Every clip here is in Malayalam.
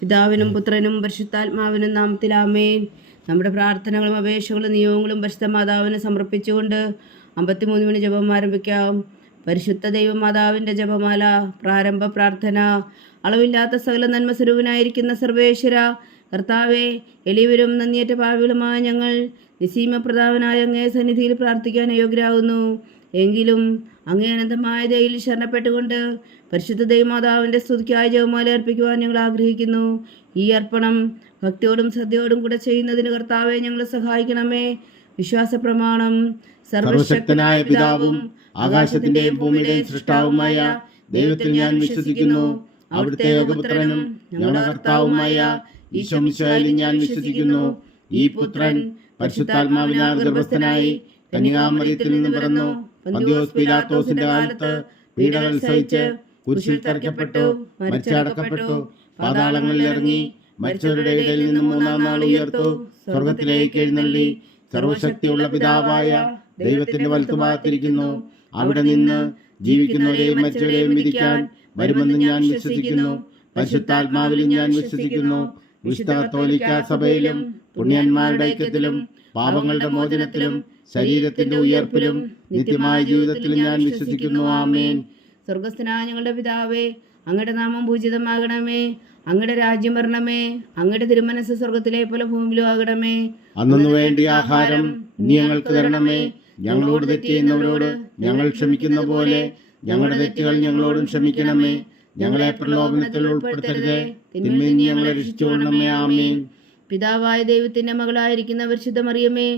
പിതാവിനും പുത്രനും പരിശുദ്ധാത്മാവിനും നാമത്തിൽ ആമേൻ. നമ്മുടെ പ്രാർത്ഥനകളും അപേക്ഷകളും നിയോഗങ്ങളും പരിശുദ്ധ മാതാവിന് സമർപ്പിച്ചുകൊണ്ട് 53 മണി ജപം ആരംഭിക്കാം. പരിശുദ്ധ ദൈവമാതാവിൻ്റെ ജപമാല. പ്രാരംഭ പ്രാർത്ഥന. അളവില്ലാത്ത സകല നന്മ സ്വരൂപനായിരിക്കുന്ന സർവേശ്വര കർത്താവെ, എളിയവരും നന്ദിയേറ്റ പാപികളുമായ ഞങ്ങൾ നിസീമപ്രതാപനായ അങ്ങേ സന്നിധിയിൽ പ്രാർത്ഥിക്കാൻ യോഗ്യരാകുന്നു. എങ്കിലും അങ്ങേ അനന്തമായ ദയയിൽ ശരണപ്പെട്ടുകൊണ്ട് പരിശുദ്ധ ദൈവമാതാവിൻ്റെ സ്തുതിക്കായി ജപമാല അർപ്പിക്കുവാൻ ഞങ്ങൾ ആഗ്രഹിക്കുന്നു. ഈ അർപ്പണം ഭക്തിയോടും ശ്രദ്ധയോടും കൂടെ ചെയ്യുന്നതിന് കർത്താവെ ഞങ്ങളെ സഹായിക്കണമേ. വിശ്വാസ പ്രമാണം. സർവശക്തനായ പിതാവും ആകാശത്തിന്റെയും ഭൂമിയുടെയും സൃഷ്ടാവുമായ ദൈവത്തിൽ ഞാൻ വിശ്വസിക്കുന്നു. അവിടുത്തെ ഏകപുത്രനും ഞങ്ങളുടെ കർത്താവുമായ ഈശോ മിശിഹായിൽ ഞാൻ വിശ്വസിക്കുന്നു. ഈ പുത്രൻ പരിശുദ്ധാത്മാവിനാൽ ഗർഭസ്ഥനായി കന്യകാമറിയത്തിൽ നിന്ന് പിറന്നു. പന്തിയോസ് പീലാത്തോസിന്റെ കാലത്ത് പീഡകൾ സഹിച്ച് കുരിശിൽ തറയ്ക്കപ്പെട്ടു, മരിച്ചടക്കപ്പെട്ടു, പാതാളങ്ങളിൽ ഇറങ്ങി, മരിച്ചവരുടെ ഇടയിൽ നിന്ന് മൂന്നാം നാൾ ഉയർത്തു, സ്വർഗത്തിലേക്ക് എഴുന്നള്ളി, സർവശക്തിയുള്ള പിതാവായ ദൈവത്തിന്റെ വലത്തുഭാഗത്തിരിക്കുന്നു. അവിടെ നിന്ന് ജീവിക്കുന്നവരെയും മരിച്ചവരെയും വിധിക്കാൻ വരുമെന്ന് ഞാൻ വിശ്വസിക്കുന്നു. പരിശുദ്ധാത്മാവിലും ഞാൻ വിശ്വസിക്കുന്നു. വിശുദ്ധ കത്തോലിക്കാ സഭയിലും പുണ്യന്മാരുടെ ഐക്യത്തിലും പാപങ്ങളുടെ മോചനത്തിലും ശരീരത്തിന്റെ ഉയർപ്പിലും നിത്യമായ ജീവിതത്തിലും ഞാൻ വിശ്വസിക്കുന്നു. ആമേൻ. സ്വർഗസ്ഥനായ ഞങ്ങളുടെ പിതാവേ, അങ്ങയുടെ നാമം പൂജിതമാകണമേ. അങ്ങയുടെ രാജ്യം വരണമേ. അങ്ങയുടെ തിരുമനസ് സ്വർഗത്തിലെ പോലെ ഭൂമിയിലും ആകണമേ. അന്നു വേണ്ടി ആഹാരം നീ ഞങ്ങൾക്ക് തരണമേ. ഞങ്ങളോട് തെറ്റ് ചെയ്യുന്നവരോട് ഞങ്ങൾ ക്ഷമിക്കുന്ന പോലെ ഞങ്ങളുടെ തെറ്റുകൾ ഞങ്ങളോടും ക്ഷമിക്കണമേ. ഞങ്ങളെ പ്രലോഭനത്തിൽ ഉൾപ്പെടുത്തരുതേ, തിന്മയിൽ നീ ഞങ്ങളെ രക്ഷിച്ചുകൊള്ളണമേ. ആമേൻ. പിതാവായ ദൈവത്തിന്റെ മകളായിരിക്കുന്ന പരിശുദ്ധ മറിയമേ,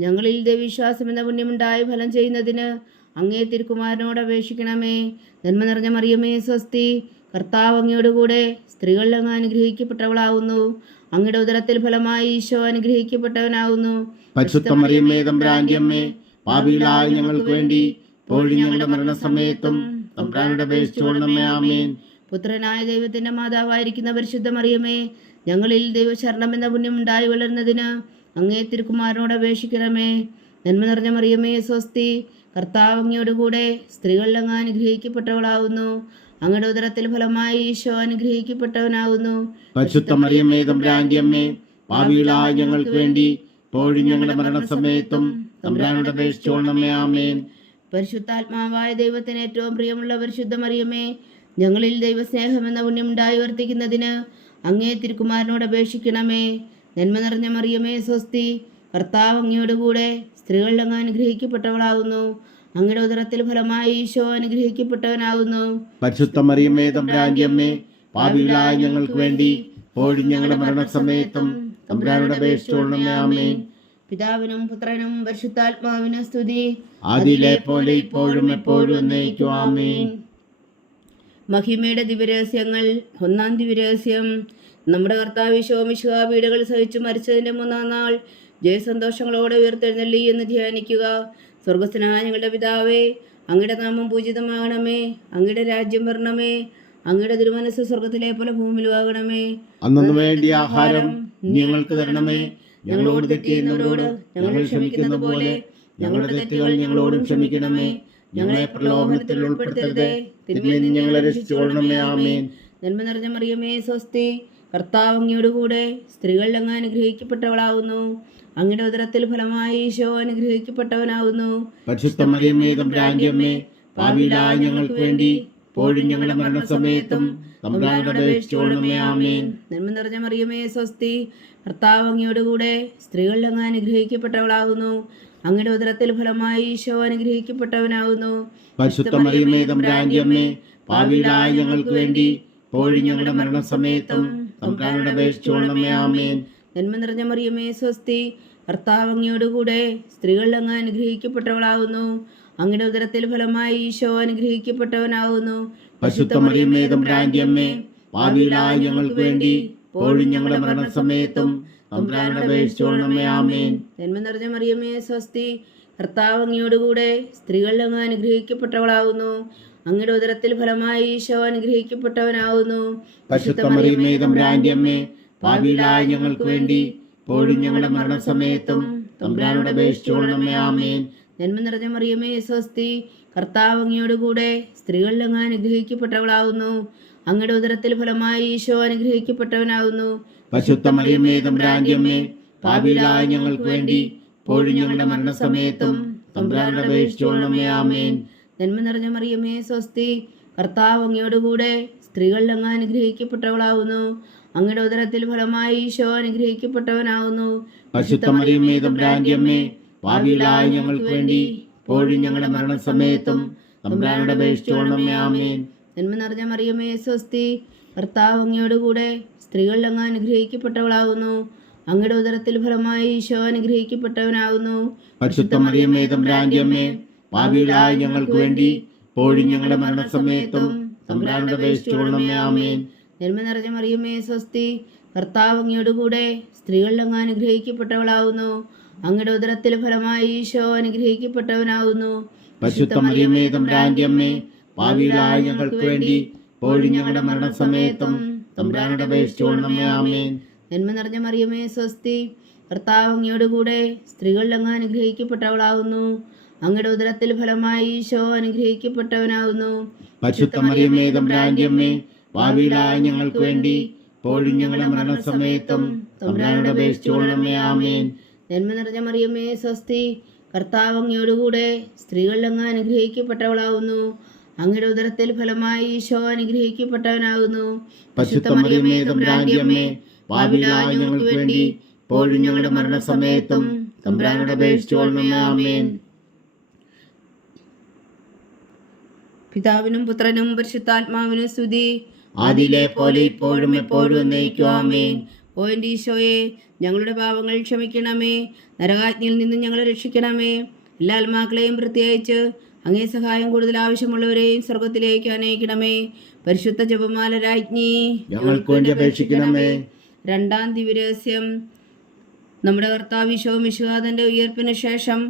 ഞങ്ങളിൽ ദൈവവിശ്വാസം എന്ന പുണ്യമുണ്ടായി ഫലം ചെയ്യുന്നതിന് അങ്ങേ തിരുക്കുമാരനോട് അപേക്ഷിക്കണമേ. നന്മ നിറഞ്ഞ മറിയമേ, സ്വസ്തി. കർത്താവ് അങ്ങയോടുകൂടെ സ്ത്രീകളിൽ അങ്ങ് അനുഗ്രഹിക്കപ്പെട്ടവളാവുന്നു. അങ്ങയുടെ ഉദരത്തിൽ ഫലമായി ഈശോ അനുഗ്രഹിക്കപ്പെട്ടവനാവുന്നു. പരിശുദ്ധ മറിയമേ, തമ്പുരാന്റെ അമ്മേ, പാപികളായ ഞങ്ങൾക്ക് വേണ്ടി ഇപ്പോഴും ഞങ്ങളുടെ മരണസമയത്തും തമ്പുരാനോട് അപേക്ഷിച്ചുകൊള്ളണമേ. ആമേൻ. പുത്രനായ ദൈവത്തിന്റെ മാതാവായിരിക്കുന്ന പരിശുദ്ധ മറിയമേ, ഞങ്ങളിൽ ദൈവശരണം എന്ന പുണ്യം ഉണ്ടായി വളരുന്നതിന് അങ്ങേ തിരുക്കുമാരനോട് അപേക്ഷിക്കണമേ. നന്മ നിറഞ്ഞ മറിയമേ, സ്വസ്തി. കർത്താവ് അങ്ങയോടുകൂടെ സ്ത്രീകളിൽ അങ്ങ് അനുഗ്രഹിക്കപ്പെട്ടവളാവുന്നു. അങ്ങയുടെ ഉദരത്തിൽ ഫലമായി ഈശോ അനുഗ്രഹിക്കപ്പെട്ടവനാവുന്നു. പരിശുദ്ധ മറിയമേ, തമ്പുരാന്റെ അമ്മേ, പാപികളായ ഞങ്ങൾക്ക് വേണ്ടി ഇപ്പോഴും ഞങ്ങളുടെ മരണസമയത്തും തമ്പുരാനോട് അപേക്ഷിച്ചുകൊള്ളണമേ. ആമേൻ. പരിശുദ്ധാത്മാവായ ദൈവത്തിന് ഏറ്റവും പ്രിയമുള്ള പരിശുദ്ധ മറിയമേ, ഞങ്ങളിൽ ദൈവസ്നേഹം എന്ന പുണ്യം ഉണ്ടായി വർത്തിക്കുന്നതിന് അങ്ങേ തിരുക്കുമാരനോട് അപേക്ഷിക്കണമേ. നന്മ നിറഞ്ഞ മറിയമേ, സ്വസ്തി. കർത്താവ് അങ്ങയോടുകൂടെ സ്ത്രീകളിൽ അങ്ങ് അനുഗ്രഹിക്കപ്പെട്ടവളാകുന്നു. അങ്ങയുടെ ഉദരത്തിൽ ഫലമായി ഈശോ അനുഗ്രഹിക്കപ്പെട്ടവനാകുന്നു. പരിശുദ്ധ മറിയമേ, തമ്പുരാന്റെ അമ്മേ, പാപികളായ ഞങ്ങൾക്ക് വേണ്ടി ഇപ്പോഴും ഞങ്ങളുടെ മരണസമയത്തും തമ്പുരാനോട് അപേക്ഷിച്ചുകൊള്ളണമേ. ആമേൻ. പിതാവിനും പുത്രനും പരിശുദ്ധാത്മാവിനും സ്തുതി. ആദിയിലെ പോലെ ഇപ്പോഴും എപ്പോഴും എന്നേക്കും. ആമേൻ. മഹിമയുടെ ദിവ്യരഹസ്യങ്ങൾ. ഒന്നാം ദിവ്യരഹസ്യം. നമ്മുടെ കർത്താവ് ഈശോ മിശിഹാ പീഡകൾ സഹിച്ചു മരിച്ചതിൻ്റെ മൂന്നാം നാൾ ജയസന്തോഷങ്ങളോടെ ഉയർത്തെഴുന്നള്ളി എന്ന് ധ്യാനിക്കുക. സ്വർഗസ്ഥനായ ഞങ്ങളുടെ പിതാവേ, അങ്ങയുടെ നാമം പൂജിതമാകണമേ. അങ്ങയുടെ രാജ്യം വരണമേ. അങ്ങയുടെ തിരുമനസ് സ്വർഗത്തിലെ പോലെ ഭൂമിയിലും ആകണമേ. അന്നു വേണ്ടി ആഹാരം ഞങ്ങൾക്ക് തരണമേ. ഞങ്ങളോട് തെറ്റ് ചെയ്യുന്നവരോട് ഞങ്ങൾ ക്ഷമിക്കുന്ന പോലെ ഞങ്ങളുടെ തെറ്റുകൾ ഞങ്ങളോടും ക്ഷമിക്കണമേ. ഞങ്ങളെ പ്രലോഭനത്തിൽ ഉൾപ്പെടുത്തരുതേ, തിന്മയിൽ നിന്ന് ഞങ്ങളെ രക്ഷിച്ചുകൊള്ളണമേ. ആമേൻ. നന്മ നിറഞ്ഞ മറിയമേ, സ്വസ്തി. കർത്താവ് അങ്ങയോടുകൂടെ സ്ത്രീകളിൽ അങ്ങ് അനുഗ്രഹിക്കപ്പെട്ടവളാവുന്നു. അങ്ങയുടെ ഉദരത്തിൽ ഫലമായി ഈശോ അനുഗ്രഹിക്കപ്പെട്ടവനാവുന്നു. പരിശുദ്ധ മറിയമേ, തമ്പുരാന്റെ അമ്മേ, പാപികളായ ഞങ്ങൾക്ക് വേണ്ടി ഇപ്പോഴും ഞങ്ങളുടെ മരണസമയത്തും തമ്പുരാനോട് അപേക്ഷിച്ചുകൊള്ളണമേ. ആമേൻ. നന്മ നിറഞ്ഞ മറിയമേ, സ്വസ്തി. കർത്താവ് അങ്ങയോടുകൂടെ സ്ത്രീകളിൽ അങ്ങ് അനുഗ്രഹിക്കപ്പെട്ടവളാകുന്നു. അങ്ങയുടെ ഉദരത്തിൽ ഫലമായി ഈശോ അനുഗ്രഹിക്കപ്പെട്ടവനാകുന്നു. പരിശുദ്ധ മറിയമേ, തമ്പുരാന്റെ അമ്മേ, പാപികളായ ഞങ്ങൾക്ക് വേണ്ടി ഇപ്പോഴും ഞങ്ങളുടെ മരണസമയത്തും തമ്പുരാനോട് അപേക്ഷിച്ചുകൊള്ളണമേ. ആമേൻ. നന്മ നിറഞ്ഞ മറിയമേ, സ്വസ്തി. കർത്താവ് അങ്ങയോടുകൂടെ സ്ത്രീകളിൽ അങ്ങ് അനുഗ്രഹിക്കപ്പെട്ടവളാകുന്നു. അങ്ങയുടെ ഉദരത്തിൽ ഫലമായി ഈശോ അനുഗ്രഹിക്കപ്പെട്ടവനാകുന്നു. പരിശുദ്ധ മറിയമേ, തമ്പുരാന്റെ അമ്മേ, പാപികളായ ഞങ്ങൾക്ക് വേണ്ടി ഇപ്പോഴും ഞങ്ങളുടെ മരണസമയത്തും തമ്പുരാനോട് അപേക്ഷിച്ചുകൊള്ളണമേ. ആമേൻ. നന്മ നിറഞ്ഞ മറിയമേ, സ്വസ്തി. കർത്താവ് അങ്ങയോടുകൂടെ സ്ത്രീകളിൽ അങ്ങ് അനുഗ്രഹിക്കപ്പെട്ടവളാകുന്നു. അങ്ങയുടെ ഉദരത്തിൽ ഫലമായി ഈശോ അനുഗ്രഹിക്കപ്പെട്ടവനാകുന്നു. പരിശുദ്ധ മറിയമേ, തമ്പുരാന്റെ അമ്മേ, പാപികളായ ഞങ്ങൾക്ക് വേണ്ടി ഇപ്പോഴും ഞങ്ങളുടെ മരണസമയത്തും തമ്പുരാനോട് അപേക്ഷിച്ചുകൊള്ളണമേ. ആമേൻ. നന്മ നിറഞ്ഞ മറിയമേ, സ്വസ്തി. കർത്താവ് അങ്ങയോടുകൂടെ സ്ത്രീകളിൽ അങ്ങ് അനുഗ്രഹിക്കപ്പെട്ടവളാകുന്നു. അങ്ങയുടെ ഉദരത്തിൽ ഫലമായി ഈശോ അനുഗ്രഹിക്കപ്പെട്ടവനാകുന്നു. പരിശുദ്ധ മറിയമേ തമ്പുരാന്റെ അമ്മേ, പാപികളായ ഞങ്ങൾക്ക് വേണ്ടി ഇപ്പോഴും ഞങ്ങളുടെ മരണസമയത്തും തമ്പുരാനോട് അപേക്ഷിച്ചുകൊള്ളണമേ. ആമേൻ. നന്മ നിറഞ്ഞ മറിയമേ സ്വസ്തി, കർത്താവ് അങ്ങയോടുകൂടെ സ്ത്രീകളിൽ അങ്ങ് അനുഗ്രഹിക്കപ്പെട്ടവളാകുന്നു. അങ്ങയുടെ ഉദരത്തിൽ ഫലമായി ഈശോ അനുഗ്രഹിക്കപ്പെട്ടവനാകുന്നു. പരിശുദ്ധ മറിയമേ തമ്പുരാന്റെ അമ്മേ, പാപികളായ ഞങ്ങൾക്ക് വേണ്ടി ഇപ്പോഴും ഞങ്ങളുടെ മരണസമയത്തും തമ്പുരാനോട് അപേക്ഷിച്ചുകൊള്ളണമേ. ആമേൻ. നന്മ നിറഞ്ഞ മറിയമേ സ്വസ്തി, കർത്താവ് അങ്ങയോടുകൂടെ സ്ത്രീകളിൽ അങ്ങ് അനുഗ്രഹിക്കപ്പെട്ടവളാകുന്നു. അങ്ങയുടെ ഉദരത്തിൽ ഫലമായി ഈശോ അനുഗ്രഹിക്കപ്പെട്ടവനാകുന്നു. പരിശുദ്ധ മറിയമേ തമ്പുരാന്റെ അമ്മേ, പാപികളായ ഞങ്ങൾക്ക് വേണ്ടി ഇപ്പോഴും ഞങ്ങളുടെ മരണസമയത്തും തമ്പുരാനോട് അപേക്ഷിച്ചുകൊള്ളണമേ. ആമേൻ. നന്മ നിറഞ്ഞ മറിയമേ സ്വസ്തി, കർത്താവ് അങ്ങയോടുകൂടെ സ്ത്രീകളിൽ അങ്ങ് അനുഗ്രഹിക്കപ്പെട്ടവളാകുന്നു. അങ്ങയുടെ ഉദരത്തിൽ ഫലമായി ഈശോ അനുഗ്രഹിക്കപ്പെട്ടവനാകുന്നു. പരിശുദ്ധ മറിയമേ തമ്പുരാന്റെ അമ്മേ, പാപികളായ ഞങ്ങൾക്ക് വേണ്ടി ഇപ്പോഴും ഞങ്ങളുടെ മരണസമയത്തും തമ്പുരാനോട് അപേക്ഷിച്ചുകൊള്ളണമേ. ആമേൻ. നന്മ നിറഞ്ഞ മറിയമേ സ്വസ്തി, കർത്താവ് അങ്ങയോടുകൂടെ സ്ത്രീകളിൽ അങ്ങ് അനുഗ്രഹിക്കപ്പെട്ടവളാകുന്നു. അങ്ങയുടെ ഉദരത്തിൽ ഫലമായി ഈശോ അനുഗ്രഹിക്കപ്പെട്ടവനാകുന്നു. പരിശുദ്ധ മറിയമേ തമ്പുരാന്റെ അമ്മേ, പാപികളായ ഞങ്ങൾക്ക് വേണ്ടി ഇപ്പോഴും ഞങ്ങളുടെ മരണസമയത്തും തമ്പുരാനോട് അപേക്ഷിച്ചുകൊള്ളണമേ. ആമേൻ. നന്മ നിറഞ്ഞ മറിയമേ സ്വസ്തി, കർത്താവ് അങ്ങയോടുകൂടെ സ്ത്രീകളിൽ അങ്ങ് അനുഗ്രഹിക്കപ്പെട്ടവളാകുന്നു. അങ്ങയുടെ ഉദരത്തിൽ ഫലമായി ഈശോ അനുഗ്രഹിക്കപ്പെട്ടവനാകുന്നു. പരിശുദ്ധ മറിയമേ തമ്പുരാന്റെ അമ്മേ, പാപികളായ ഞങ്ങൾക്ക് വേണ്ടി ഇപ്പോഴും ഞങ്ങളുടെ മരണസമയത്തും തമ്പുരാനോട് അപേക്ഷിച്ചുകൊള്ളണമേ. ആമേൻ. പിതാവിനും പുത്രനും പരിശുദ്ധാത്മാവിനും സ്തുതി. ആദിയിലെ പോലെ ഇപ്പോഴും എപ്പോഴും എന്നേക്കും. ആമേൻ. ഓ എൻ്റെ ഈശോയെ, ഞങ്ങളുടെ പാപങ്ങൾ ക്ഷമിക്കണമേ. നരകാജ്ഞയിൽ നിന്ന് ഞങ്ങളെ രക്ഷിക്കണമേ. എല്ലാ ആത്മാക്കളെയും പ്രത്യേകിച്ച് അങ്ങേ സഹായം കൂടുതൽ ആവശ്യമുള്ളവരെയും സ്വർഗത്തിലേക്ക് അനയിക്കണമേ. പരിശുദ്ധ ജപമാല രാജ്ഞി, ഞങ്ങൾക്ക് വേണ്ടി അപേക്ഷിക്കണമേ. രണ്ടാം ദിവ്യരഹസ്യം. നമ്മുടെ കർത്താവ് ഈശോ മിശിഹായുടെ ഉയർപ്പിന് ശേഷം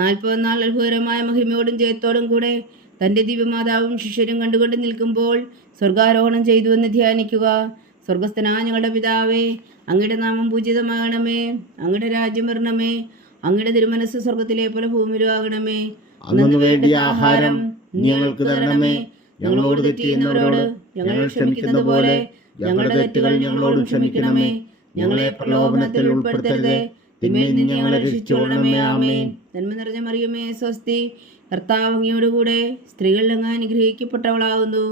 40 നാൾ അത്ഭുതകരമായ മഹിമയോടും ജയത്തോടും കൂടെ തൻ്റെ ദിവ്യമാതാവും ശിഷ്യരും കണ്ടുകൊണ്ട് നിൽക്കുമ്പോൾ സ്വർഗാരോഹണം ചെയ്തു എന്ന് ധ്യാനിക്കുക. സ്വർഗസ്ഥനായ ഞങ്ങളുടെ പിതാവേ, അങ്ങയുടെ നാമം പൂജിതമാകണമേ. അങ്ങയുടെ രാജ്യം വരണമേ. അങ്ങയുടെ തിരുമനസ് സ്വർഗത്തിലെ പോലെ ഭൂമിയിലും ആകണമേ. അന്നു വേണ്ടിയ ആഹാരം ഞങ്ങൾക്ക് തരണമേ. ഞങ്ങളോട് തെറ്റ് ചെയ്യുന്നവരോട് ഞങ്ങൾ ക്ഷമിക്കുന്നത് പോലെ ഞങ്ങളുടെ തെറ്റുകൾ ഞങ്ങളോടും ക്ഷമിക്കണമേ. ഞങ്ങളെ പ്രലോഭനത്തിൽ ഉൾപ്പെടുത്തരുതേ, തിന്മയിൽ നിന്ന് ഞങ്ങളെ രക്ഷിച്ചുകൊള്ളണമേ. ആമേൻ. നന്മ നിറഞ്ഞ മറിയമേ സ്വസ്തി, കർത്താവ് അങ്ങയോടുകൂടെ സ്ത്രീകളിൽ അങ്ങ് അനുഗ്രഹിക്കപ്പെട്ടവളാകുന്നു.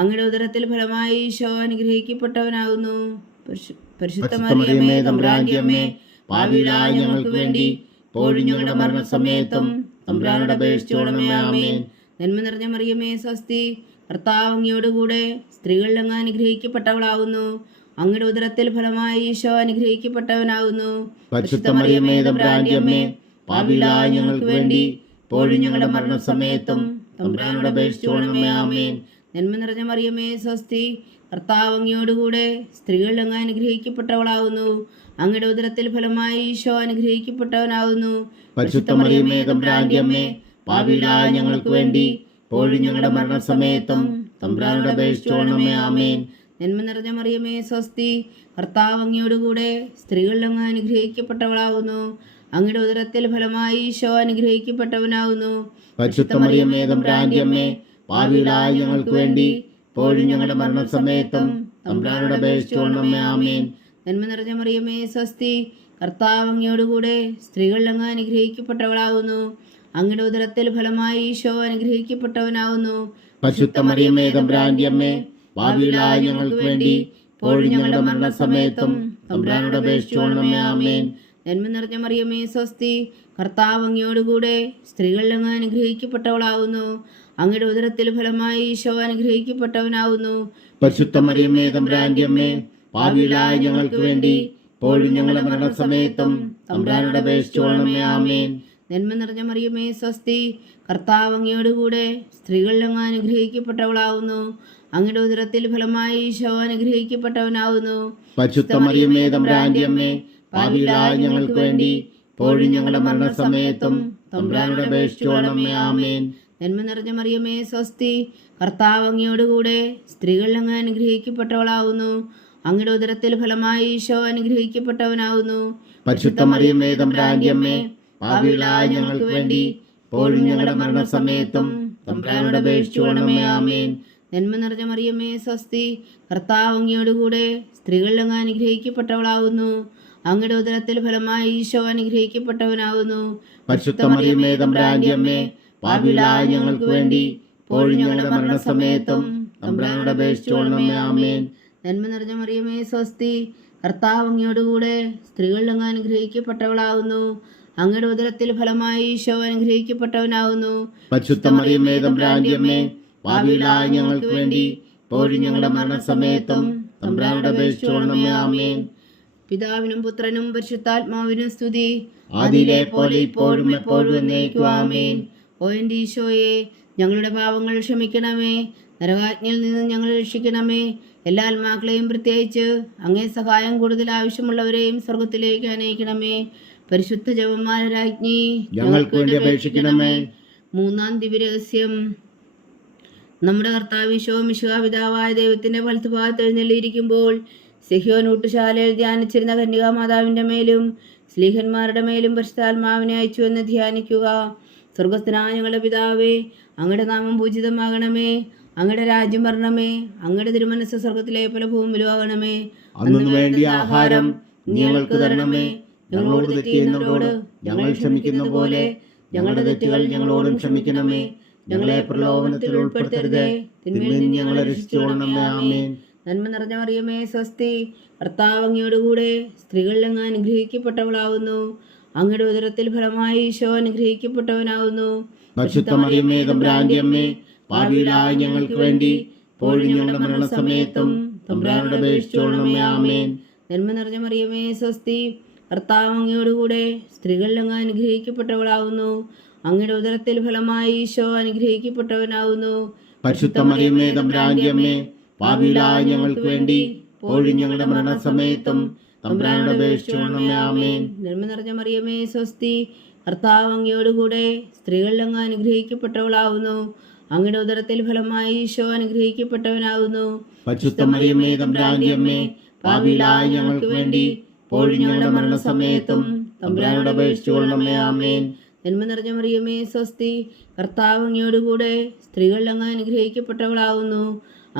അങ്ങയുടെ ഉദരത്തിൽ ഫലമായി ഈശോ അനുഗ്രഹിക്കപ്പെട്ടവനാകുന്നു. പരിശുദ്ധ മറിയമേ തമ്പുരാന്റെ അമ്മേ, പാപികളായ ഞങ്ങൾക്ക് വേണ്ടി ഇപ്പോഴും ഞങ്ങളുടെ മരണസമയത്തും തമ്പുരാനോട് അപേക്ഷിച്ചുകൊള്ളണമേ. ആമേൻ. നന്മ നിറഞ്ഞ മറിയമേ സ്വസ്തി, കർത്താവ് അങ്ങയോടുകൂടെ സ്ത്രീകളിൽ അങ്ങ് അനുഗ്രഹിക്കപ്പെട്ടവളാകുന്നു. അങ്ങയുടെ ഉദരത്തിൽ ഫലമായി ഈശോ അനുഗ്രഹിക്കപ്പെട്ടവനാകുന്നു. പരിശുദ്ധ മറിയമേ തമ്പുരാന്റെ അമ്മേ, പാപികളായ ഞങ്ങൾക്ക് വേണ്ടി ഇപ്പോഴും ഞങ്ങളുടെ മരണസമയത്തും തമ്പുരാനോട് അപേക്ഷിച്ചുകൊള്ളണമേ. ആമേൻ. നന്മ നിറഞ്ഞ മറിയമേ സ്വസ്തി, കർത്താവ് അങ്ങയോടുകൂടെ സ്ത്രീകളിൽ അങ്ങ് അനുഗ്രഹിക്കപ്പെട്ടവളാകുന്നു. അങ്ങയുടെ ഉദരത്തിൽ ഫലമായി ഈശോ അനുഗ്രഹിക്കപ്പെട്ടവനാകുന്നു. പരിശുദ്ധ മറിയമേ തമ്പുരാന്റെ അമ്മേ, പാപികളായ ഞങ്ങൾക്ക് വേണ്ടി ഇപ്പോഴും ഞങ്ങളുടെ മരണസമയത്തും തമ്പുരാനോട് അപേക്ഷിച്ചുകൊള്ളണമേ. ആമേൻ. നന്മ നിറഞ്ഞ മറിയമേ സ്വസ്തി, കർത്താവ് അങ്ങയോടുകൂടെ സ്ത്രീകളിൽ അങ്ങ് അനുഗ്രഹിക്കപ്പെട്ടവളാകുന്നു. അങ്ങയുടെ ഉദരത്തിൽ ഫലമായി ഈശോ അനുഗ്രഹിക്കപ്പെട്ടവനാകുന്നു. പരിശുദ്ധ മറിയമേ തമ്പുരാന്റെ അമ്മേ, പാപികളായ ഞങ്ങൾക്ക് വേണ്ടി ഇപ്പോഴും ഞങ്ങളുടെ മരണസമയത്തും തമ്പുരാനോട് അപേക്ഷിച്ചുകൊള്ളണമേ. ആമേൻ. നന്മ നിറഞ്ഞ മറിയമേ സ്വസ്തി, കർത്താവ് അങ്ങയോടുകൂടെ സ്ത്രീകളിൽ അങ്ങ് അനുഗ്രഹിക്കപ്പെട്ടവളാകുന്നു. അങ്ങയുടെ ഉദരത്തിൽ ഫലമായി ഈശോ അനുഗ്രഹിക്കപ്പെട്ടവനാകുന്നു. പരിശുദ്ധ മറിയമേ തമ്പുരാന്റെ അമ്മേ, പാപികളായ ഞങ്ങൾക്ക് വേണ്ടി ഇപ്പോഴും ഞങ്ങളുടെ മരണസമയത്തും തമ്പുരാനോട് അപേക്ഷിച്ചുകൊള്ളണമേ. ആമേൻ. നന്മ നിറഞ്ഞ മറിയമേ സ്വസ്തി, കർത്താവ് അങ്ങയോടുകൂടെ സ്ത്രീകളിൽ അങ്ങ് അനുഗ്രഹിക്കപ്പെട്ടവളാകുന്നു. അങ്ങയുടെ ഉദരത്തിൽ ഫലമായി ഈശോ അനുഗ്രഹിക്കപ്പെട്ടവനാകുന്നു. പരിശുദ്ധ മറിയമേ തമ്പുരാന്റെ അമ്മേ, പാപികളായ ഞങ്ങൾക്ക് വേണ്ടി ഇപ്പോഴും ഞങ്ങളുടെ മരണസമയത്തും തമ്പുരാനോട് അപേക്ഷിച്ചുകൊള്ളണമേ. ആമേൻ. നന്മ നിറഞ്ഞ മറിയമേ സ്വസ്തി, കർത്താവ് അങ്ങയോടുകൂടെ സ്ത്രീകളിൽ അങ്ങ് അനുഗ്രഹിക്കപ്പെട്ടവളാകുന്നു. അങ്ങയുടെ ഉദരത്തിൽ ഫലമായി ഈശോ അനുഗ്രഹിക്കപ്പെട്ടവനാകുന്നു. പരിശുദ്ധ മറിയമേ തമ്പുരാന്റെ അമ്മേ, പാപികളായ ഞങ്ങൾക്ക് വേണ്ടി ഇപ്പോഴും ഞങ്ങളുടെ മരണസമയത്തും തമ്പുരാനോട് അപേക്ഷിച്ചുകൊള്ളണമേ. ആമേൻ. നന്മ നിറഞ്ഞ മറിയമേ സ്വസ്തി, കർത്താവ് അങ്ങയോടുകൂടെ സ്ത്രീകളിൽ അങ്ങ് അനുഗ്രഹിക്കപ്പെട്ടവളാകുന്നു. അങ്ങയുടെ ഉദരത്തിൽ ഫലമായി ഈശോ അനുഗ്രഹിക്കപ്പെട്ടവനാകുന്നു. പരിശുദ്ധ മറിയമേ തമ്പുരാന്റെ അമ്മേ, പാപികളായ ഞങ്ങൾക്ക് വേണ്ടി ഇപ്പോഴും ഞങ്ങളുടെ മരണസമയത്തും തമ്പുരാനോട് അപേക്ഷിച്ചുകൊള്ളണമേ. ആമേൻ. നന്മ നിറഞ്ഞ മറിയമേ സ്വസ്തി, കർത്താവ് അങ്ങയോടുകൂടെ സ്ത്രീകളിൽ അങ്ങ് അനുഗ്രഹിക്കപ്പെട്ടവളാവുന്നു. അങ്ങയുടെ ഉദരത്തിൽ ഫലമായി ഈശോ അനുഗ്രഹിക്കപ്പെട്ടവനാവുന്നു. പരിശുദ്ധ മറിയമേ തമ്പുരാന്റെ അമ്മേ, പാപികളായ ഞങ്ങൾക്ക് വേണ്ടി ഇപ്പോഴും ഞങ്ങളുടെ മരണസമയത്തും തമ്പുരാനോട് അപേക്ഷിച്ചുകൊള്ളണമേ. ആമേൻ. നന്മ നിറഞ്ഞ മറിയമേ സ്വസ്തി, കർത്താവ് അങ്ങയോടുകൂടെ സ്ത്രീകളിൽ അങ്ങ് അനുഗ്രഹിക്കപ്പെട്ടവളാവുന്നു. അങ്ങയുടെ ഉദരത്തിൽ ഫലമായി ഈശോ അനുഗ്രഹിക്കപ്പെട്ടവനാവുന്നു. പരിശുദ്ധ മറിയമേ തമ്പുരാന്റെ അമ്മേ, പാപികളായ ഞങ്ങൾക്ക് വേണ്ടി ഇപ്പോഴും ഞങ്ങളുടെ മരണസമയത്തും തമ്പുരാനോട് അപേക്ഷിച്ചുകൊള്ളണമേ. ആമേൻ. പിതാവിനും പുത്രനും പരിശുദ്ധാത്മാവിനും സ്തുതി, ആദിയിലെ പോലെ ഇപ്പോഴും എപ്പോഴും എന്നേക്കും. ആമേൻ. ഓ എൻ്റെ ഈശോയെ, ഞങ്ങളുടെ പാപങ്ങൾ ക്ഷമിക്കണമേ, നരകാജ്ഞയിൽ നിന്ന് ഞങ്ങളെ രക്ഷിക്കണമേ. എല്ലാ ആത്മാക്കളെയും പ്രത്യേകിച്ച് അങ്ങേ സഹായം കൂടുതൽ ആവശ്യമുള്ളവരെയും സ്വർഗത്തിലേക്ക് അനയിക്കണമേ. പരിശുദ്ധ ജപമാലരാജ്ഞി, ഞങ്ങൾക്ക് വേണ്ടി അപേക്ഷിക്കണമേ. മൂന്നാം ദിവ്യരഹസ്യം. നമ്മുടെ കർത്താവ് ഈശോ മിശിഹാ പിതാവായ ദൈവത്തിന്റെ വലത്തുഭാഗത്ത് എഴുന്നള്ളിയിരിക്കുമ്പോൾ സിഹ്യോൻ ഊട്ടുശാലയിൽ ധ്യാനിച്ചിരുന്ന കന്യകാമാതാവിന്റെ മേലും സ്ലീഹന്മാരുടെ മേലും പരിശുദ്ധാത്മാവിനെ അയച്ചു എന്ന് ധ്യാനിക്കുക. സ്വർഗസ്ഥനായ ഞങ്ങളുടെ പിതാവേ, അങ്ങയുടെ നാമം പൂജിതമാകണമേ, അങ്ങയുടെ രാജ്യം വരണമേ, അങ്ങയുടെ തിരുമനസ്സ് സ്വർഗത്തിലെ പോലെ ഭൂമിയിലും ആകണമേ. അന്നു വേണ്ടിയ ആഹാരം ഞങ്ങൾക്ക് തരണമേ. ഞങ്ങളോട് തെറ്റ് ചെയ്യുന്നവരോട് ഞങ്ങൾ ക്ഷമിക്കുന്ന പോലെ ഞങ്ങളുടെ തെറ്റുകൾ ഞങ്ങളോടും ക്ഷമിക്കണമേ. ഞങ്ങളെ പ്രലോഭനത്തിൽ ഉൾപ്പെടുത്തരുതേ, തിന്മയിൽ നിന്ന് ഞങ്ങളെ രക്ഷിച്ചുകൊള്ളണമേ. ആമേൻ. നന്മ നിറഞ്ഞ മറിയമേ സ്വസ്തി, കർത്താവ് അങ്ങയോടുകൂടെ സ്ത്രീകളിൽ അങ്ങ് അനുഗ്രഹിക്കപ്പെട്ടവളാവുന്നു. അങ്ങയുടെ ഉദരത്തിൽ ഫലമായി ഈശോ അനുഗ്രഹിക്കപ്പെട്ടവനാവുന്നു. പരിശുദ്ധ മറിയമേ തമ്പുരാന്റെ അമ്മേ, പാപികളായ ഞങ്ങൾക്ക് വേണ്ടി ഇപ്പോഴും ഞങ്ങളുടെ മരണസമയത്തും തമ്പുരാനോട് അപേക്ഷിച്ചുകൊള്ളണമേ. ആമേൻ. നന്മ നിറഞ്ഞ മറിയമേ സ്വസ്തി, കർത്താവ് അങ്ങയോടുകൂടെ സ്ത്രീകളിൽ അങ്ങ് അനുഗ്രഹിക്കപ്പെട്ടവളാവുന്നു. അങ്ങയുടെ ഉദരത്തിൽ ഫലമായി ഈശോ അനുഗ്രഹിക്കപ്പെട്ടവനാവുന്നു. പരിശുദ്ധ മറിയമേ തമ്പുരാന്റെ അമ്മേ, പാപികളായ ഞങ്ങൾക്ക് വേണ്ടി ഇപ്പോഴും ഞങ്ങളുടെ മരണസമയത്തും തമ്പുരാനോട് അപേക്ഷിച്ചുകൊള്ളണമേ. ആമേൻ. നന്മ നിറഞ്ഞ മറിയമേ സ്വസ്തി, കർത്താവ് അങ്ങയോടുകൂടെ സ്ത്രീകളിൽ അങ്ങ് അനുഗ്രഹിക്കപ്പെട്ടവളാവുന്നു. അങ്ങയുടെ ഉദരത്തിൽ ഫലമായി ഈശോ അനുഗ്രഹിക്കപ്പെട്ടവനാവുന്നു. പരിശുദ്ധ മറിയമേ തമ്പുരാന്റെ അമ്മേ, പാപികളായ ഞങ്ങൾക്ക് വേണ്ടി ഇപ്പോഴും ഞങ്ങളുടെ മരണസമയത്തും തമ്പുരാനോട് അപേക്ഷിച്ചുകൊള്ളണമേ. ആമേൻ. നന്മ നിറഞ്ഞ മറിയമേ സ്വസ്തി, കർത്താവ് അങ്ങയോടുകൂടെ സ്ത്രീകളിൽ അങ്ങ് അനുഗ്രഹിക്കപ്പെട്ടവളാവുന്നു.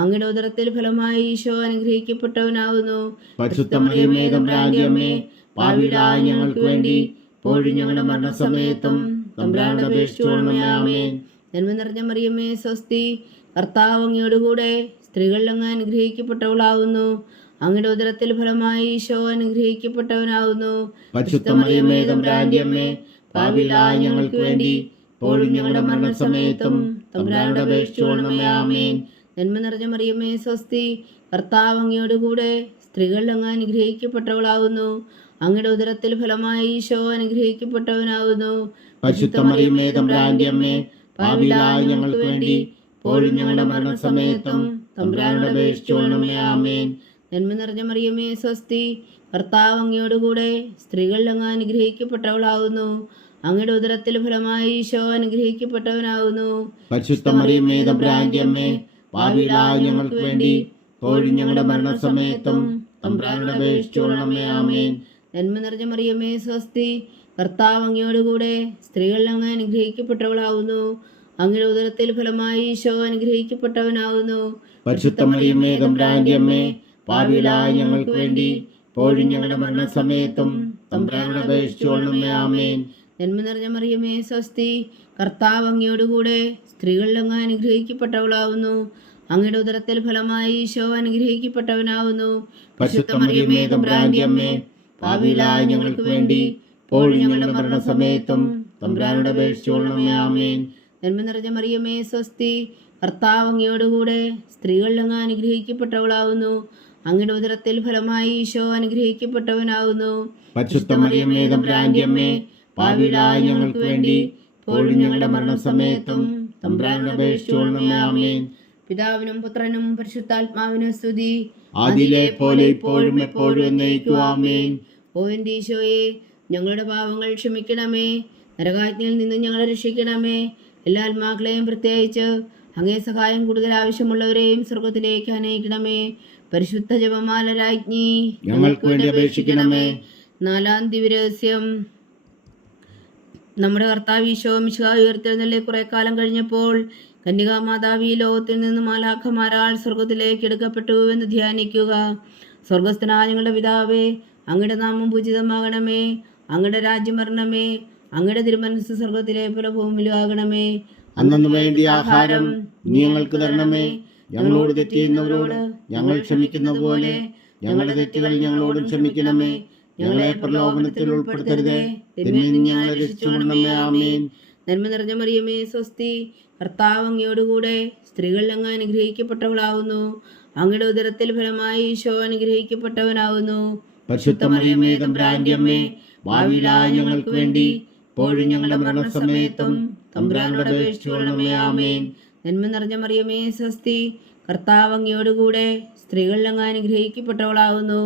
അങ്ങയുടെ ഉദരത്തിൽ ഫലമായി ഈശോ അനുഗ്രഹിക്കപ്പെട്ടവനാവുന്നു. പരിശുദ്ധ മറിയമേ തമ്പുരാന്റെ അമ്മേ, പാപികളായ ഞങ്ങൾക്ക് വേണ്ടി ഇപ്പോഴും ഞങ്ങളുടെ മരണസമയത്തും തമ്പുരാനോട് അപേക്ഷിച്ചുകൊള്ളണമേ. ആമേൻ. നന്മ നിറഞ്ഞ മറിയമേ സ്വസ്തി, കർത്താവ് അങ്ങയോടുകൂടെ സ്ത്രീകളിൽ അങ്ങ് അനുഗ്രഹിക്കപ്പെട്ടവളാവുന്നു. അങ്ങയുടെ ഉദരത്തിൽ ഫലമായി ഈശോ അനുഗ്രഹിക്കപ്പെട്ടവനാവുന്നു. പരിശുദ്ധ മറിയമേ തമ്പുരാന്റെ അമ്മേ, പാപികളായ ഞങ്ങൾക്ക് വേണ്ടി ഇപ്പോഴും ഞങ്ങളുടെ മരണസമയത്തും തമ്പുരാനോട് അപേക്ഷിച്ചുകൊള്ളണമേ. ആമേൻ. നന്മ നിറഞ്ഞ മറിയമേ സ്വസ്തി, കർത്താവ് അങ്ങയോടുകൂടെ സ്ത്രീകളിൽ അങ്ങ് അനുഗ്രഹിക്കപ്പെട്ടവളാവുന്നു. അങ്ങയുടെ ഉദരത്തിൽ ഫലമായി ഈശോ അനുഗ്രഹിക്കപ്പെട്ടവനാവുന്നു. പരിശുദ്ധ മറിയമേ തമ്പുരാന്റെ അമ്മേ, പാപികളായ ഞങ്ങൾക്ക് വേണ്ടി ഇപ്പോഴും ഞങ്ങളുടെ മരണസമയത്തും തമ്പുരാനോട് അപേക്ഷിച്ചുകൊള്ളണമേ. ആമേൻ. നന്മ നിറഞ്ഞ മറിയമേ സ്വസ്തി, കർത്താവ് അങ്ങയോടുകൂടെ സ്ത്രീകളിൽ അങ്ങ് അനുഗ്രഹിക്കപ്പെട്ടവളാവുന്നു. അങ്ങയുടെ ഉദരത്തിൽ ഫലമായി ഈശോ അനുഗ്രഹിക്കപ്പെട്ടവനാവുന്നു. പരിശുദ്ധ മറിയമേ തമ്പുരാന്റെ അമ്മേ, പാപികളായ ഞങ്ങൾക്ക് വേണ്ടി ഇപ്പോഴും ഞങ്ങളുടെ മരണസമയത്തും തമ്പുരാനോട് അപേക്ഷിച്ചുകൊള്ളണമേ. ആമേൻ. നന്മ നിറഞ്ഞ മറിയമേ സ്വസ്തി, കർത്താവ് അങ്ങയോടുകൂടെ സ്ത്രീകളിൽ അങ്ങ് അനുഗ്രഹിക്കപ്പെട്ടവളാവുന്നു. അങ്ങയുടെ ഉദരത്തിൽ ഫലമായി ഈശോ അനുഗ്രഹിക്കപ്പെട്ടവനാവുന്നു. പരിശുദ്ധ മറിയമേ തമ്പുരാന്റെ അമ്മേ, പാപികളായ ഞങ്ങൾക്ക് വേണ്ടി ഇപ്പോഴും ഞങ്ങളുടെ മരണസമയത്തും തമ്പുരാനോട് അപേക്ഷിച്ചുകൊള്ളണമേ. ആമേൻ. നന്മ നിറഞ്ഞ മറിയമേ സ്വസ്തി, കർത്താവ് അങ്ങയോടുകൂടെ സ്ത്രീകളിൽ അങ്ങ് അനുഗ്രഹിക്കപ്പെട്ടവളാവുന്നു. അങ്ങയുടെ ഉദരത്തിൽ ഫലമായി ഈശോ അനുഗ്രഹിക്കപ്പെട്ടവനാവുന്നു. പരിശുദ്ധ മറിയമേ തമ്പുരാന്റെ അമ്മേ, പാപികളായ ഞങ്ങൾക്ക് വേണ്ടി ഇപ്പോഴും ഞങ്ങളുടെ മരണസമയത്തും തമ്പുരാനോട് അപേക്ഷിച്ചുകൊള്ളണമേ. ആമേൻ. നന്മ നിറഞ്ഞ മറിയമേ സ്വസ്തി, കർത്താവ് അങ്ങയോടുകൂടെ സ്ത്രീകളിൽ അങ്ങ് അനുഗ്രഹിക്കപ്പെട്ടവളാവുന്നു. അങ്ങയുടെ ഉദരത്തിൽ ഫലമായി ഈശോ അനുഗ്രഹിക്കപ്പെട്ടവനാവുന്നു. പരിശുദ്ധ മറിയമേ തമ്പുരാന്റെ അമ്മേ, പാപികളായ ഞങ്ങൾക്ക് വേണ്ടി ഇപ്പോഴും ഞങ്ങളുടെ മരണസമയത്തും തമ്പുരാനോട് അപേക്ഷിച്ചുകൊള്ളണമേ. ആമേൻ. പിതാവിനും പുത്രനും പരിശുദ്ധാത്മാവിനും സ്തുതി, ആദിയിലെ പോലെ ഇപ്പോഴും എപ്പോഴും എന്നേക്കും. ആമേൻ. ഓ എൻ്റെ ഈശോയെ, ഞങ്ങളുടെ പാപങ്ങൾ ക്ഷമിക്കണമേ, നരകാജ്ഞയിൽ നിന്ന് ഞങ്ങളെ രക്ഷിക്കണമേ. എല്ലാ ആത്മാക്കളെയും പ്രത്യേകിച്ച് അങ്ങേ സഹായം കൂടുതൽ ആവശ്യമുള്ളവരെയും സ്വർഗത്തിലേക്ക് അനയിക്കണമേ. പരിശുദ്ധ ജപമാല രാജ്ഞി, ഞങ്ങൾക്ക് വേണ്ടി അപേക്ഷിക്കണമേ. നാലാം ദിവ്യരഹസ്യം. നമ്മുടെ കർത്താവ് ഈശോ മിശിഹാ ഉയർത്തെഴുന്നള്ളി കുറെ കാലം കഴിഞ്ഞപ്പോൾ കന്യകാമാതാവ് ഈ ലോകത്തിൽ നിന്ന് മാലാഖമാരാൾ സ്വർഗത്തിലേക്ക് എടുക്കപ്പെട്ടു എന്ന് ധ്യാനിക്കുക. സ്വർഗസ്ഥനായ ഞങ്ങളുടെ പിതാവേ, അങ്ങയുടെ നാമം പൂജിതമാകണമേ, അങ്ങയുടെ രാജ്യം വരണമേ, അങ്ങയുടെ തിരുമനസ്സ് സ്വർഗത്തിലെ പോലെ ഭൂമിയിലും ആകണമേ. അന്നു വേണ്ടി ആഹാരം നീ ഞങ്ങൾക്ക് തരണമേ. ഞങ്ങളോട് തെറ്റ് ചെയ്യുന്നവരോട് ഞങ്ങൾ ക്ഷമിക്കുന്ന പോലെ ഞങ്ങളുടെ തെറ്റുകൾ ഞങ്ങളോടും ക്ഷമിക്കണമേ. ഞങ്ങളെ പ്രലോഭനത്തിൽ ഉൾപ്പെടുത്തരുതേ, തിന്മയിൽ നിന്ന് ഞങ്ങളെ രക്ഷിച്ചുകൊള്ളണമേ. ആമേൻ. നന്മ നിറഞ്ഞ മറിയമേ, സ്വസ്തി, കർത്താവ് അങ്ങയോടുകൂടെ സ്ത്രീകളിൽ അങ്ങ് അനുഗ്രഹിക്കപ്പെട്ടവളാവുന്നു. അങ്ങയുടെ ഉദരത്തിൽ ഫലമായി ഈശോ അനുഗ്രഹിക്കപ്പെട്ടവനാവുന്നു. പരിശുദ്ധ മറിയമേ, തമ്പുരാന്റെ അമ്മേ, ഭാവിയിലായ ഞങ്ങൾക്ക് വേണ്ടി ഇപ്പോഴും ഞങ്ങളുടെ മരണസമയത്തും തമ്പുരാനോട് അപേക്ഷിച്ചുകൊള്ളണമേ. ആമേൻ. നന്മ നിറഞ്ഞ മറിയമേ, സ്വസ്തി, കർത്താവ് അങ്ങയോടുകൂടെ സ്ത്രീകളിൽ അങ്ങ് അനുഗ്രഹിക്കപ്പെട്ടവളാവുന്നു.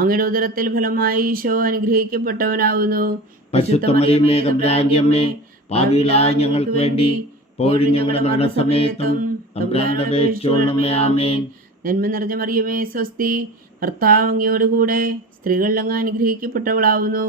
അങ്ങയുടെ ഉദരത്തിൽ ഫലമായി ഈശോ അനുഗ്രഹിക്കപ്പെട്ടവനാവുന്നു. പരിശുദ്ധ മറിയമേ, തമ്പുരാന്റെ അമ്മേ, ഭാവിയിലായ ഞങ്ങൾക്ക് വേണ്ടി ഇപ്പോഴും ഞങ്ങളുടെ മരണസമയത്തും തമ്പുരാനോട് അപേക്ഷിച്ചുകൊള്ളണമേ. ആമേൻ. നന്മ നിറഞ്ഞ മറിയമേ, സ്വസ്തി, കർത്താവ് അങ്ങയോടുകൂടെ സ്ത്രീകളിൽ അങ്ങ് അനുഗ്രഹിക്കപ്പെട്ടവളാവുന്നു.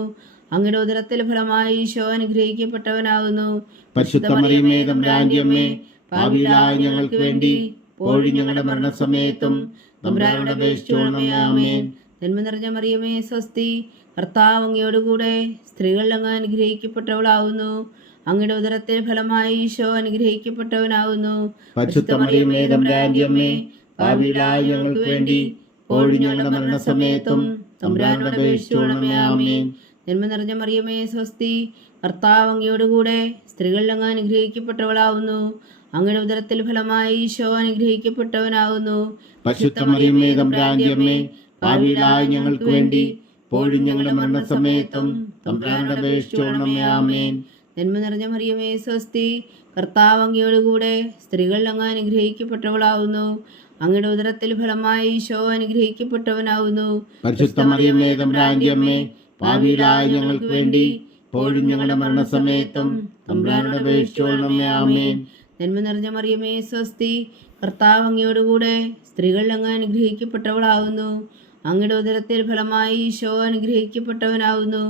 അങ്ങയുടെ ഉദരത്തിൽ ഫലമായി ഈശോ അനുഗ്രഹിക്കപ്പെട്ടവനാവുന്നു. പരിശുദ്ധ മറിയമേ, തമ്പുരാന്റെ അമ്മേ, ഭാവിയിലായ ഞങ്ങൾക്ക് വേണ്ടി ഇപ്പോഴും ഞങ്ങളുടെ മരണസമയത്തും തമ്പുരാനോട് അപേക്ഷിച്ചുകൊള്ളണമേ. ആമേൻ. നന്മ നിറഞ്ഞ മറിയമേ, സ്വസ്തി, കർത്താവ് അങ്ങയോടുകൂടെ സ്ത്രീകളിൽ അങ്ങ് അനുഗ്രഹിക്കപ്പെട്ടവളാവുന്നു. അങ്ങയുടെ ഉദരത്തിൽ ഫലമായി ഈശോ അനുഗ്രഹിക്കപ്പെട്ടവനാവുന്നു. പരിശുദ്ധ മറിയമേ, തമ്പുരാന്റെ അമ്മേ, ഭാവിയിലായ ഞങ്ങൾക്ക് വേണ്ടി ഇപ്പോഴും ഞങ്ങളുടെ മരണസമയത്തും തമ്പുരാനോട് അപേക്ഷിച്ചുകൊള്ളണമേ. ആമേൻ. നന്മ നിറഞ്ഞ മറിയമേ, സ്വസ്തി, കർത്താവ് അങ്ങയോടുകൂടെ സ്ത്രീകളിൽ അങ്ങ് അനുഗ്രഹിക്കപ്പെട്ടവളാവുന്നു. അങ്ങയുടെ ഉദരത്തിൽ ഫലമായി ഈശോ അനുഗ്രഹിക്കപ്പെട്ടവനാവുന്നു. പരിശുദ്ധ മറിയമേ, തമ്പുരാന്റെ അമ്മേ, ഭാവിയിലായ ഞങ്ങൾക്ക് വേണ്ടി ഇപ്പോഴും ഞങ്ങളുടെ മരണസമയത്തും തമ്പുരാനോട് അപേക്ഷിച്ചുകൊള്ളണമേ. ആമേൻ. നന്മ നിറഞ്ഞ മറിയമേ, സ്വസ്തി, കർത്താവ് അങ്ങയോടുകൂടെ സ്ത്രീകളിൽ അങ്ങ് അനുഗ്രഹിക്കപ്പെട്ടവളാവുന്നു. അങ്ങയുടെ ഉദരത്തിൽ ഫലമായി ഈശോ അനുഗ്രഹിക്കപ്പെട്ടവനാവുന്നു. പരിശുദ്ധ മറിയമേ, തമ്പുരാന്റെ അമ്മേ, ഭാവിയിലായ ഞങ്ങൾക്ക് വേണ്ടി ഇപ്പോഴും ഞങ്ങളുടെ മരണസമയത്തും തമ്പുരാനോട് അപേക്ഷിച്ചുകൊള്ളണമേ. ആമേൻ. നന്മ നിറഞ്ഞ മറിയമേ, സ്വസ്തി, കർത്താവ് അങ്ങയോടുകൂടെ സ്ത്രീകളിൽ അങ്ങ് അനുഗ്രഹിക്കപ്പെട്ടവളാവുന്നു. അങ്ങയുടെ ഉദരത്തിൽ ഫലമായി ഈശോ അനുഗ്രഹിക്കപ്പെട്ടവനാവുന്നു.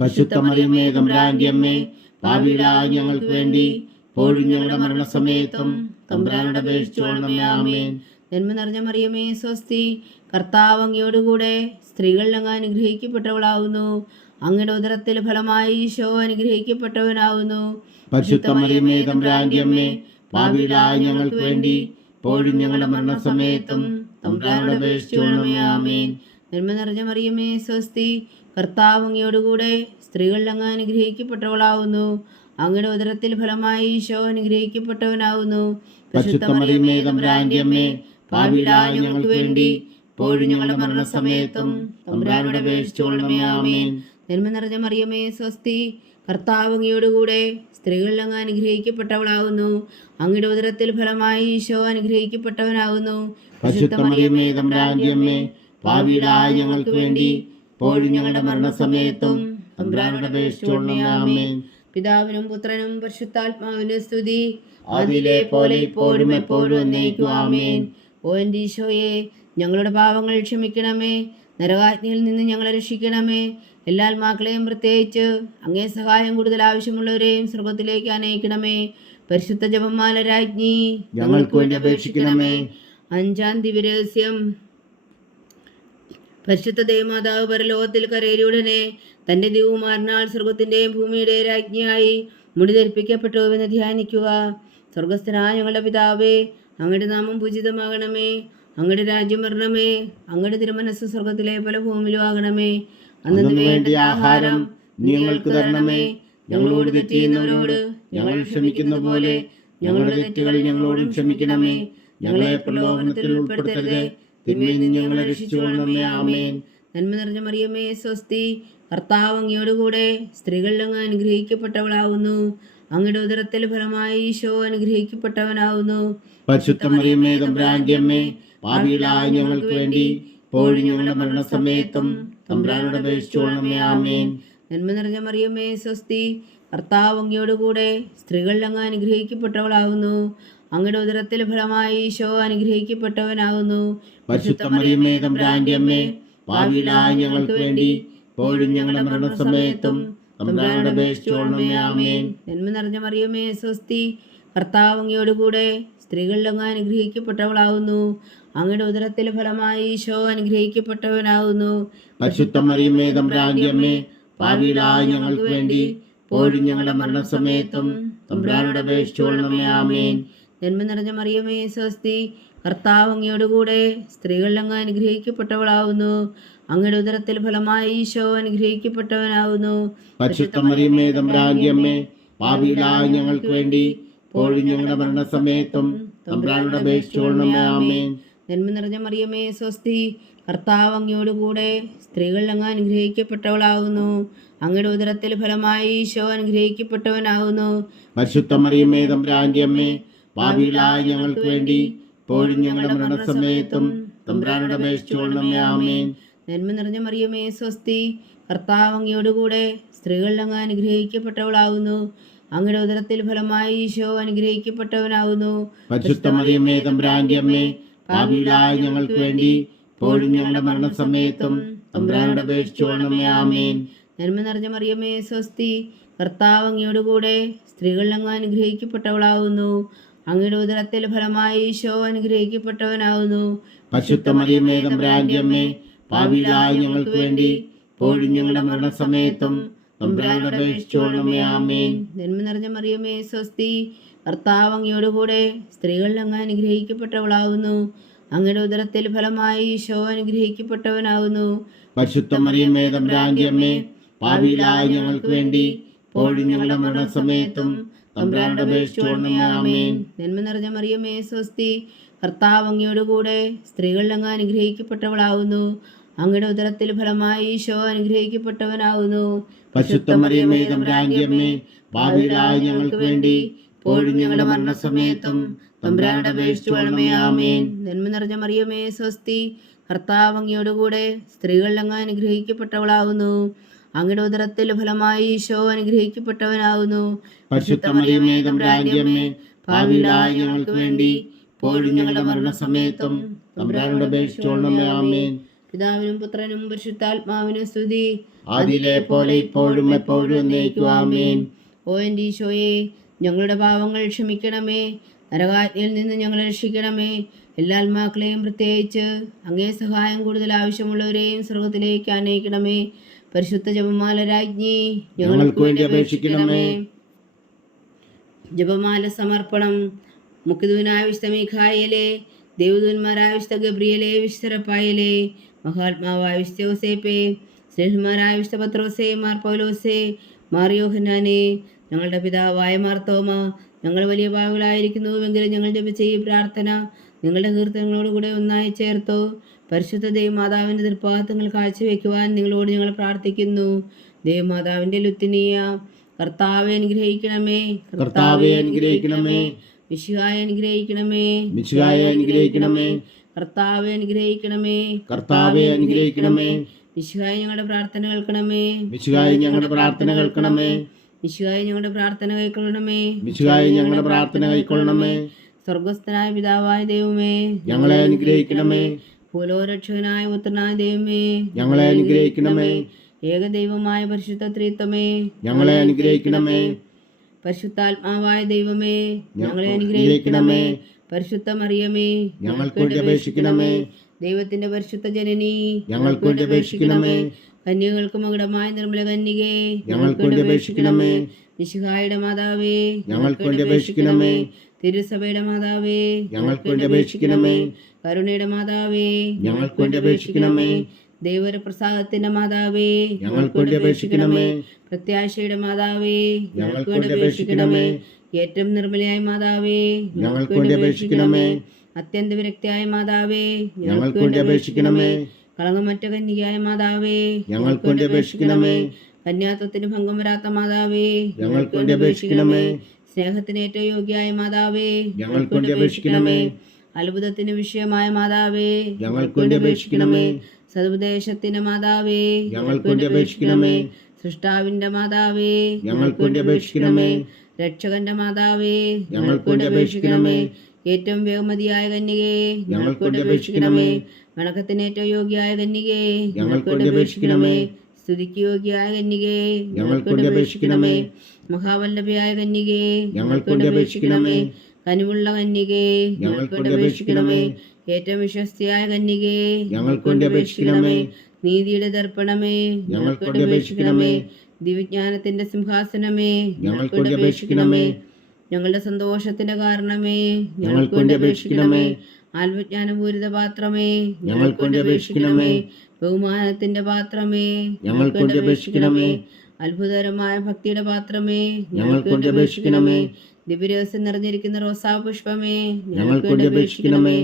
പരിശുദ്ധ മറിയമേ, തമ്പുരാന്റെ അമ്മേ, ഭാവിയിലായ ഞങ്ങൾക്ക് വേണ്ടി ഇപ്പോഴും ഞങ്ങളുടെ മരണസമയത്തും തമ്പുരാനോട് അപേക്ഷിച്ചുകൊള്ളണമേ. ആമേൻ. നന്മ നിറഞ്ഞ മറിയമേ, സ്വസ്തി, കർത്താവ് അങ്ങയോടുകൂടെ സ്ത്രീകളിൽ അങ്ങ് അനുഗ്രഹിക്കപ്പെട്ടവളാവുന്നു. അങ്ങയുടെ ഉദരത്തിൽ ഫലമായി ഈശോ അനുഗ്രഹിക്കപ്പെട്ടവനാവുന്നു. പരിശുദ്ധ മറിയമേ, തമ്പുരാന്റെ അമ്മേ, ഭാവിയിലായ ഞങ്ങൾക്ക് വേണ്ടി ഇപ്പോഴും ഞങ്ങളുടെ മരണസമയത്തും തമ്പുരാനോട് അപേക്ഷിച്ചുകൊള്ളണമേ. ആമേൻ. നന്മ നിറഞ്ഞ മറിയമേ, സ്വസ്തി, കർത്താവ് അങ്ങയോടുകൂടെ സ്ത്രീകളിൽ അങ്ങ് അനുഗ്രഹിക്കപ്പെട്ടവളാവുന്നു. അങ്ങയുടെ ഉദരത്തിൽ ഫലമായി ഈശോ അനുഗ്രഹിക്കപ്പെട്ടവനാവുന്നു. പരിശുദ്ധ മറിയമേ, തമ്പുരാന്റെ അമ്മേ, ഭാവിയിലായ ഞങ്ങൾക്ക് വേണ്ടി ഇപ്പോഴും ഞങ്ങളുടെ മരണസമയത്തും തമ്പുരാനോട് അപേക്ഷിച്ചുകൊള്ളണമേ. ആമേൻ. നന്മ നിറഞ്ഞ മറിയമേ, സ്വസ്തി, കർത്താവ് അങ്ങയോടുകൂടെ സ്ത്രീകളിൽ അങ്ങ് അനുഗ്രഹിക്കപ്പെട്ടവളാവുന്നു. അങ്ങയുടെ ഉദരത്തിൽ ഫലമായി ഈശോ അനുഗ്രഹിക്കപ്പെട്ടവനാവുന്നു. പരിശുദ്ധ മറിയമേ, തമ്പുരാന്റെ അമ്മേ, ഭാവിയിലായ ഞങ്ങൾക്ക് വേണ്ടി ഇപ്പോഴും ഞങ്ങളുടെ മരണസമയത്തും തമ്പുരാനോട് അപേക്ഷിച്ചുകൊള്ളണമേ. ആമേൻ. പിതാവിനും പുത്രനും പരിശുദ്ധാത്മാവിനും സ്തുതി, അതിലെ പോലെ ഇപ്പോഴും എപ്പോഴും എന്നേക്കും. ആമേൻ. ഓ എൻ്റെ ഈശോയെ, ഞങ്ങളുടെ പാപങ്ങൾ ക്ഷമിക്കണമേ, നരകാഗ്നിയിൽ നിന്ന് ഞങ്ങളെ രക്ഷിക്കണമേ. എല്ലാ ആത്മാക്കളെയും പ്രത്യേകിച്ച് അങ്ങേ സഹായം കൂടുതൽ ആവശ്യമുള്ളവരെയും സ്വർഗത്തിലേക്ക് അനയിക്കണമേ. പരിശുദ്ധ ജപമാല രാജ്ഞി, ഞങ്ങൾക്ക് വേണ്ടി അപേക്ഷിക്കണമേ. 5-ാം ദിവ്യരഹസ്യം. പരിശുദ്ധ ദേവമാതാവ് പരലോകത്തിൽ കരേറിയുടനെ തൻ്റെ ദിവ്യകുമാരനാൽ സ്വർഗത്തിൻ്റെയും ഭൂമിയുടെയും രാജ്ഞിയായി മുടിധരിപ്പിക്കപ്പെട്ടുവെന്ന് ധ്യാനിക്കുക. സ്വർഗസ്ഥനായ ഞങ്ങളുടെ പിതാവേ, അങ്ങയുടെ നാമം പൂജിതമാകണമേ, അങ്ങയുടെ രാജ്യം വരണമേ, അങ്ങയുടെ തിരുമനസ്സ് സ്വർഗത്തിലെ പോലെ ഭൂമിയിലും ആകണമേ. അന്നു വേണ്ട ആഹാരം ഞങ്ങൾക്ക് തരണമേ. ഞങ്ങളോട് തെറ്റ് ചെയ്യുന്നവരോട് ഞങ്ങൾ ക്ഷമിക്കുന്ന പോലെ ഞങ്ങളുടെ തെറ്റുകൾ ഞങ്ങളോടും ക്ഷമിക്കണമേ. ഞങ്ങളെ പ്രലോഭനത്തിൽ ഉൾപ്പെടുത്തരുതേ, തിന്മയിൽ നിന്ന് ഞങ്ങളെ രക്ഷിച്ചുകൊള്ളണമേ. ആമേൻ. നന്മ നിറഞ്ഞ മറിയമേ, സ്വസ്തി, കർത്താവ് അങ്ങയോടുകൂടെ സ്ത്രീകളിൽ അങ്ങ് അനുഗ്രഹിക്കപ്പെട്ടവളാവുന്നു. അങ്ങയുടെ ഉദരത്തിൽ ഫലമായി ഈശോ അനുഗ്രഹിക്കപ്പെട്ടവനാവുന്നു. പരിശുദ്ധ മറിയമേ, തമ്പുരാന്റെ അമ്മേ, പാപികളായ ഞങ്ങൾക്ക് വേണ്ടി ഇപ്പോഴും ഞങ്ങളുടെ മരണസമയത്തും തമ്പുരാനോട് അപേക്ഷിച്ചുകൊള്ളണമേ. ആമേൻ. നന്മ നിറഞ്ഞ മറിയമേ, സ്വസ്തി, കർത്താവ് അങ്ങയോടുകൂടെ സ്ത്രീകളിൽ അങ്ങ് അനുഗ്രഹിക്കപ്പെട്ടവളാവുന്നു. അങ്ങയുടെ ഉദരത്തിൽ ഫലമായി ഈശോ അനുഗ്രഹിക്കപ്പെട്ടവനാകുന്നു. പരിശുദ്ധ മറിയമേ, തമ്പുരാന്റെ അമ്മേ, പാപികളായ ഞങ്ങൾക്ക് വേണ്ടി ഇപ്പോഴും ഞങ്ങളുടെ മരണസമയത്തും തമ്പുരാനോട് അപേക്ഷിച്ചുകൊള്ളണമേ. ആമേൻ. നന്മ നിറഞ്ഞ മറിയമേ, സ്വസ്തി, കർത്താവ് അങ്ങയോടുകൂടെ സ്ത്രീകളിൽ അങ്ങ് അനുഗ്രഹിക്കപ്പെട്ടവളാവുന്നു. അങ്ങയുടെ ഉദരത്തിലെ ഫലമായി ഈശോ അനുഗ്രഹിക്കപ്പെട്ടവനാകുന്നു. പരിശുദ്ധ മറിയമേ തമ്പുരാന്റെ അമ്മേ, പാപികളായ ഞങ്ങൾക്ക് വേണ്ടി ഇപ്പോഴും ഞങ്ങളുടെ മരണസമയത്തും തമ്പുരാനോട് അപേക്ഷിച്ചുകൊള്ളണമേ. ആമേൻ. നന്മ നിറഞ്ഞ മറിയമേ സ്വസ്തി, കർത്താവ് അങ്ങയോടുകൂടെ സ്ത്രീകളിൽ അങ്ങ് അനുഗ്രഹിക്കപ്പെട്ടവളാവുന്നു. അങ്ങയുടെ ഉദരത്തിൽ ഫലമായി ഈശോ അനുഗ്രഹിക്കപ്പെട്ടവനാകുന്നു. പരിശുദ്ധ മറിയമേ തമ്പുരാന്റെ അമ്മേ, പാപികളായ ഞങ്ങൾക്ക് വേണ്ടി ഇപ്പോഴും ഞങ്ങളുടെ മരണസമയത്തും തമ്പുരാനോട് അപേക്ഷിച്ചുകൊള്ളണമേ. ആമേൻ. നന്മ നിറഞ്ഞ മറിയമേ സ്വസ്തി, കർത്താവ് അങ്ങയോടുകൂടെ സ്ത്രീകളിൽ അങ്ങ് അനുഗ്രഹിക്കപ്പെട്ടവളാകുന്നു. അങ്ങയുടെ ഉദരത്തിൽ ഫലമായി ഈശോ അനുഗ്രഹിക്കപ്പെട്ടവനാകുന്നു. പരിശുദ്ധ മറിയമേ തമ്പുരാന്റെ അമ്മേ, പാപികളായ ഞങ്ങൾക്ക് വേണ്ടി ഇപ്പോഴും ഞങ്ങളുടെ മരണസമയത്തും തമ്പുരാനോട് അപേക്ഷിച്ചുകൊള്ളണമേ. ആമേൻ. നന്മ നിറഞ്ഞ മറിയമേ സ്വസ്തി, കർത്താവ് അങ്ങയോടുകൂടെ സ്ത്രീകളിൽ അങ്ങ് അനുഗ്രഹിക്കപ്പെട്ടവളാകുന്നു. അങ്ങയുടെ ഉദരത്തിൽ ഫലമായി ഈശോ അനുഗ്രഹിക്കപ്പെട്ടവനാകുന്നു. പരിശുദ്ധ മറിയമേ തമ്പുരാന്റെ അമ്മേ, പാപികളായ ഞങ്ങൾക്ക് വേണ്ടി ഇപ്പോഴും ഞങ്ങളുടെ മരണസമയത്തും തമ്പുരാനോട് അപേക്ഷിച്ചുകൊള്ളണമേ. ആമേൻ. നന്മ നിറഞ്ഞ മറിയമേ സ്വസ്തി, കർത്താവ് അങ്ങയോടുകൂടെ സ്ത്രീകളിൽ അങ്ങ് അനുഗ്രഹിക്കപ്പെട്ടവളാകുന്നു. അങ്ങയുടെ ഉദരത്തിൽ ഫലമായി ഈശോ അനുഗ്രഹിക്കപ്പെട്ടവനാകുന്നു. പരിശുദ്ധ മറിയമേ തമ്പുരാന്റെ അമ്മേ, പാപികളായ ഞങ്ങൾക്ക് വേണ്ടി ഇപ്പോഴും ഞങ്ങളുടെ മരണസമയത്തും തമ്പുരാനോട് അപേക്ഷിച്ചുകൊള്ളണമേ. ആമേൻ. നന്മ നിറഞ്ഞ മറിയമേ സ്വസ്തി, കർത്താവ് അങ്ങയോടുകൂടെ സ്ത്രീകളിൽ അങ്ങ് അനുഗ്രഹിക്കപ്പെട്ടവളാകുന്നു. അങ്ങയുടെ ഉദരത്തിൽ ഫലമായി ഈശോ അനുഗ്രഹിക്കപ്പെട്ടവനാകുന്നു. പരിശുദ്ധ മറിയമേ തമ്പുരാന്റെ അമ്മേ, പാപികളായ ഞങ്ങൾക്ക് വേണ്ടി ഇപ്പോഴും ഞങ്ങളുടെ മരണസമയത്തും തമ്പുരാനോട് അപേക്ഷിച്ചുകൊള്ളണമേ. ആമേൻ. നന്മ നിറഞ്ഞ മറിയമേ സ്വസ്തി, കർത്താവ് അങ്ങയോടുകൂടെ സ്ത്രീകളിൽ അങ്ങ് അനുഗ്രഹിക്കപ്പെട്ടവളാകുന്നു. അങ്ങയുടെ ഉദരത്തിൽ ഫലമായി ഈശോ അനുഗ്രഹിക്കപ്പെട്ടവനാകുന്നു. പരിശുദ്ധ മറിയമേ തമ്പുരാന്റെ അമ്മേ, പാപികളായ ഞങ്ങൾക്ക് വേണ്ടി ഇപ്പോഴും ഞങ്ങളുടെ മരണസമയത്തും തമ്പുരാനോട് അപേക്ഷിച്ചുകൊള്ളണമേ. ആമേൻ. നന്മ നിറഞ്ഞ മറിയമേ സ്വസ്തി, കർത്താവ് അങ്ങയോടുകൂടെ സ്ത്രീകളിൽ അങ്ങ് അനുഗ്രഹിക്കപ്പെട്ടവളാകുന്നു. അങ്ങയുടെ ഉദരത്തിൽ ഫലമായി ഈശോ അനുഗ്രഹിക്കപ്പെട്ടവനാകുന്നു. പരിശുദ്ധ മറിയമേ തമ്പുരാന്റെ അമ്മേ, പാപികളായ ഞങ്ങൾക്ക് വേണ്ടി ഇപ്പോഴും ഞങ്ങളുടെ മരണസമയത്തും തമ്പുരാനോട് അപേക്ഷിച്ചുകൊള്ളണമേ. ആമേൻ. പിതാവിനും പുത്രനും പരിശുദ്ധാത്മാവിനും സ്തുതി, അതിലെ പോലെ ഇപ്പോഴും എപ്പോഴും എന്നേക്കും. ആമേൻ. ഓ എൻ്റെ ഈശോയെ, ഞങ്ങളുടെ പാവങ്ങൾ ക്ഷമിക്കണമേ. നരകാജ്ഞയിൽ നിന്ന് ഞങ്ങളെ രക്ഷിക്കണമേ. എല്ലാ ആത്മാക്കളെയും പ്രത്യേകിച്ച് അങ്ങേ സഹായം കൂടുതൽ ആവശ്യമുള്ളവരെയും സ്വർഗത്തിലേക്ക് അനയിക്കണമേ. പരിശുദ്ധ ജപമാല രാജ്ഞി, ഞങ്ങൾക്ക് വേണ്ടി അപേക്ഷിക്കണമേ. ജപമാല സമർപ്പണം. മുഖ്യദൂതനായ വിശുദ്ധ മീഖായേലേ, ദേവദൂതന്മാരായ വിശുദ്ധ ഗബ്രിയേലേ, വിശുദ്ധ റഫായേലേ, മഹാത്മാവായ വിശുദ്ധ യോസേപ്പേ, സ്നേഹന്മാരായ വിശുദ്ധ പത്രോസേ, മാർ പൗലോസേ, മാർ യോഹന്നാനേ, ഞങ്ങളുടെ പിതാവായ മാർ തോമ, ഞങ്ങൾ വലിയ പാവികളായിരിക്കുന്നുവെങ്കിലും ഞങ്ങൾ ജപിച്ച ഈ പ്രാർത്ഥന നിങ്ങളുടെ കീർത്തനങ്ങളോടുകൂടെ ഒന്നായി ചേർത്തോ. പരിശുദ്ധ ദൈവമാതാവിൻ്റെ തൃപ്പാദങ്ങൾ കാഴ്ചവെക്കുവാൻ നിങ്ങളോട് ഞങ്ങൾ പ്രാർത്ഥിക്കുന്നു. ദൈവമാതാവിൻ്റെ ലുത്തിനിയ, കർത്താവെ അനുഗ്രഹിക്കണമേ. കർത്താവെ അനുഗ്രഹിക്കണമേ. മിശിഹായെ അനുഗ്രഹിക്കണമേ. മിശിഹായെ അനുഗ്രഹിക്കണമേ. കർത്താവെ അനുഗ്രഹിക്കണമേ. കർത്താവെ അനുഗ്രഹിക്കണമേ. മിശിഹായെ ഞങ്ങളുടെ പ്രാർത്ഥന കേൾക്കണമേ. മിശിഹായെ ഞങ്ങളുടെ പ്രാർത്ഥന കേൾക്കണമേ. മിശിഹായെ ഞങ്ങളുടെ പ്രാർത്ഥന കൈക്കൊള്ളണമേ. മിശിഹായെ ഞങ്ങളുടെ പ്രാർത്ഥന കൈക്കൊള്ളണമേ. സ്വർഗസ്ഥനായ പിതാവായ ദൈവമേ, ഞങ്ങളെ അനുഗ്രഹിക്കണമേ. ഭൂലോകരക്ഷകനായ പുത്രനായ ദൈവമേ, ഞങ്ങളെ അനുഗ്രഹിക്കണമേ. ഏകദൈവമായ പരിശുദ്ധ ത്രിത്വമേ, ഞങ്ങളെ അനുഗ്രഹിക്കണമേ. പരിശുദ്ധാത്മാവായ ദൈവമേ, ഞങ്ങളെ അനുഗ്രഹിക്കണമേ. പരിശുദ്ധ മറിയമേ, ഞങ്ങൾക്ക് വേണ്ടി അപേക്ഷിക്കണമേ. ദൈവത്തിന്റെ പരിശുദ്ധ ജനനി, ഞങ്ങൾക്ക് വേണ്ടി അപേക്ഷിക്കണമേ. കന്യകൾക്ക് മകുടമായ നിർമ്മല കന്യകേ, ഞങ്ങൾക്ക് വേണ്ടി അപേക്ഷിക്കണമേ. മിശിഹായുടെ മാതാവേ, ഞങ്ങൾക്ക് വേണ്ടി അപേക്ഷിക്കണമേ. തിരുസഭയുടെ മാതാവേ, ഞങ്ങൾക്ക് വേണ്ടി അപേക്ഷിക്കണമേ. കരുണയുടെ മാതാവേ, ഞങ്ങൾക്ക് വേണ്ടി അപേക്ഷിക്കണമേ. ദൈവപ്രസാദത്തിന്റെ മാതാവേ, ഞങ്ങൾക്ക് വേണ്ടി അപേക്ഷിക്കണമേ. പ്രത്യാശയുടെ മാതാവേ, ഞങ്ങൾക്ക് വേണ്ടി അപേക്ഷിക്കണമേ. ഏറ്റവും നിർമ്മലയായ മാതാവേ, ഞങ്ങൾക്ക് വേണ്ടി അപേക്ഷിക്കണമേ. അത്യന്ത വിരക്തിയായ മാതാവേ, ഞങ്ങൾക്ക് വേണ്ടി അപേക്ഷിക്കണമേ. കളങ്കമറ്റ കന്യകയായ മാതാവേ, ഞങ്ങൾക്ക് വേണ്ടി അപേക്ഷിക്കണമേ. കന്യാത്വത്തിന് ഭംഗം വരാത്ത മാതാവേ, ഞങ്ങൾക്ക് വേണ്ടി അപേക്ഷിക്കണമേ. സ്നേഹത്തിന് ഏറ്റവും യോഗ്യയായ മാതാവേ, ഞങ്ങൾക്ക് വേണ്ടി അപേക്ഷിക്കണമേ. അത്ഭുതത്തിന് വിഷയമായ മാതാവേ, ഞങ്ങൾക്ക് വേണ്ടി അപേക്ഷിക്കണമേ. സതുപദേശത്തിന്റെ മാതാവേ, ഞങ്ങൾക്ക് വേണ്ടി അപേക്ഷിക്കണമേ. സൃഷ്ടാവിന്റെ മാതാവേ, ഞങ്ങൾക്ക് വേണ്ടി അപേക്ഷിക്കണമേ. രക്ഷകന്റെ മാതാവേ, ഞങ്ങൾക്ക് വേണ്ടി അപേക്ഷിക്കണമേ. ഏറ്റവും വേഗമതിയായ കന്യകേ, ഞങ്ങൾക്ക് വേണ്ടി അപേക്ഷിക്കണമേ. വണക്കത്തിന് ഏറ്റവും യോഗ്യയായ കന്യകേ, ഞങ്ങൾക്ക് വേണ്ടി അപേക്ഷിക്കണമേ. സ്തുതിക്ക് യോഗ്യയായ കന്യകേ, ഞങ്ങൾക്ക് വേണ്ടി അപേക്ഷിക്കണമേ. മഹാവല്ലഭയായ കന്യകേ, ഞങ്ങൾക്ക് വേണ്ടി അപേക്ഷിക്കണമേ. കനിവുള്ള കന്യകേ, ഞങ്ങൾക്ക് വേണ്ടി അപേക്ഷിക്കണമേ. ഏറ്റവും വിശ്വസ്തയായ കന്യകേ, ഞങ്ങൾക്ക് വേണ്ടി അപേക്ഷിക്കണമേ. നീതിയുടെ ദർപ്പണമേ, ഞങ്ങൾക്ക് വേണ്ടി അപേക്ഷിക്കണമേ. ദിവ്യജ്ഞാനത്തിന്റെ സിംഹാസനമേ, ഞങ്ങൾക്ക് വേണ്ടി അപേക്ഷിക്കണമേ. ഞങ്ങളുടെ സന്തോഷത്തിന്റെ കാരണമേ, ഞങ്ങൾക്ക് വേണ്ടി അപേക്ഷിക്കണമേ. ആത്മജ്ഞാനപൂരിത പാത്രമേ, ഞങ്ങൾക്ക് വേണ്ടി അപേക്ഷിക്കണമേ. ബഹുമാനത്തിന്റെ പാത്രമേ, ഞങ്ങൾക്ക് വേണ്ടി അപേക്ഷിക്കണമേ. അത്ഭുതകരമായ ഭക്തിയുടെ പാത്രമേ, ഞങ്ങൾക്ക് വേണ്ടി അപേക്ഷിക്കണമേ. ദിവ്യരഹസ്യം നിറഞ്ഞിരിക്കുന്ന റോസാപുഷ്പമേ, ഞങ്ങൾക്ക് വേണ്ടി അപേക്ഷിക്കണമേ.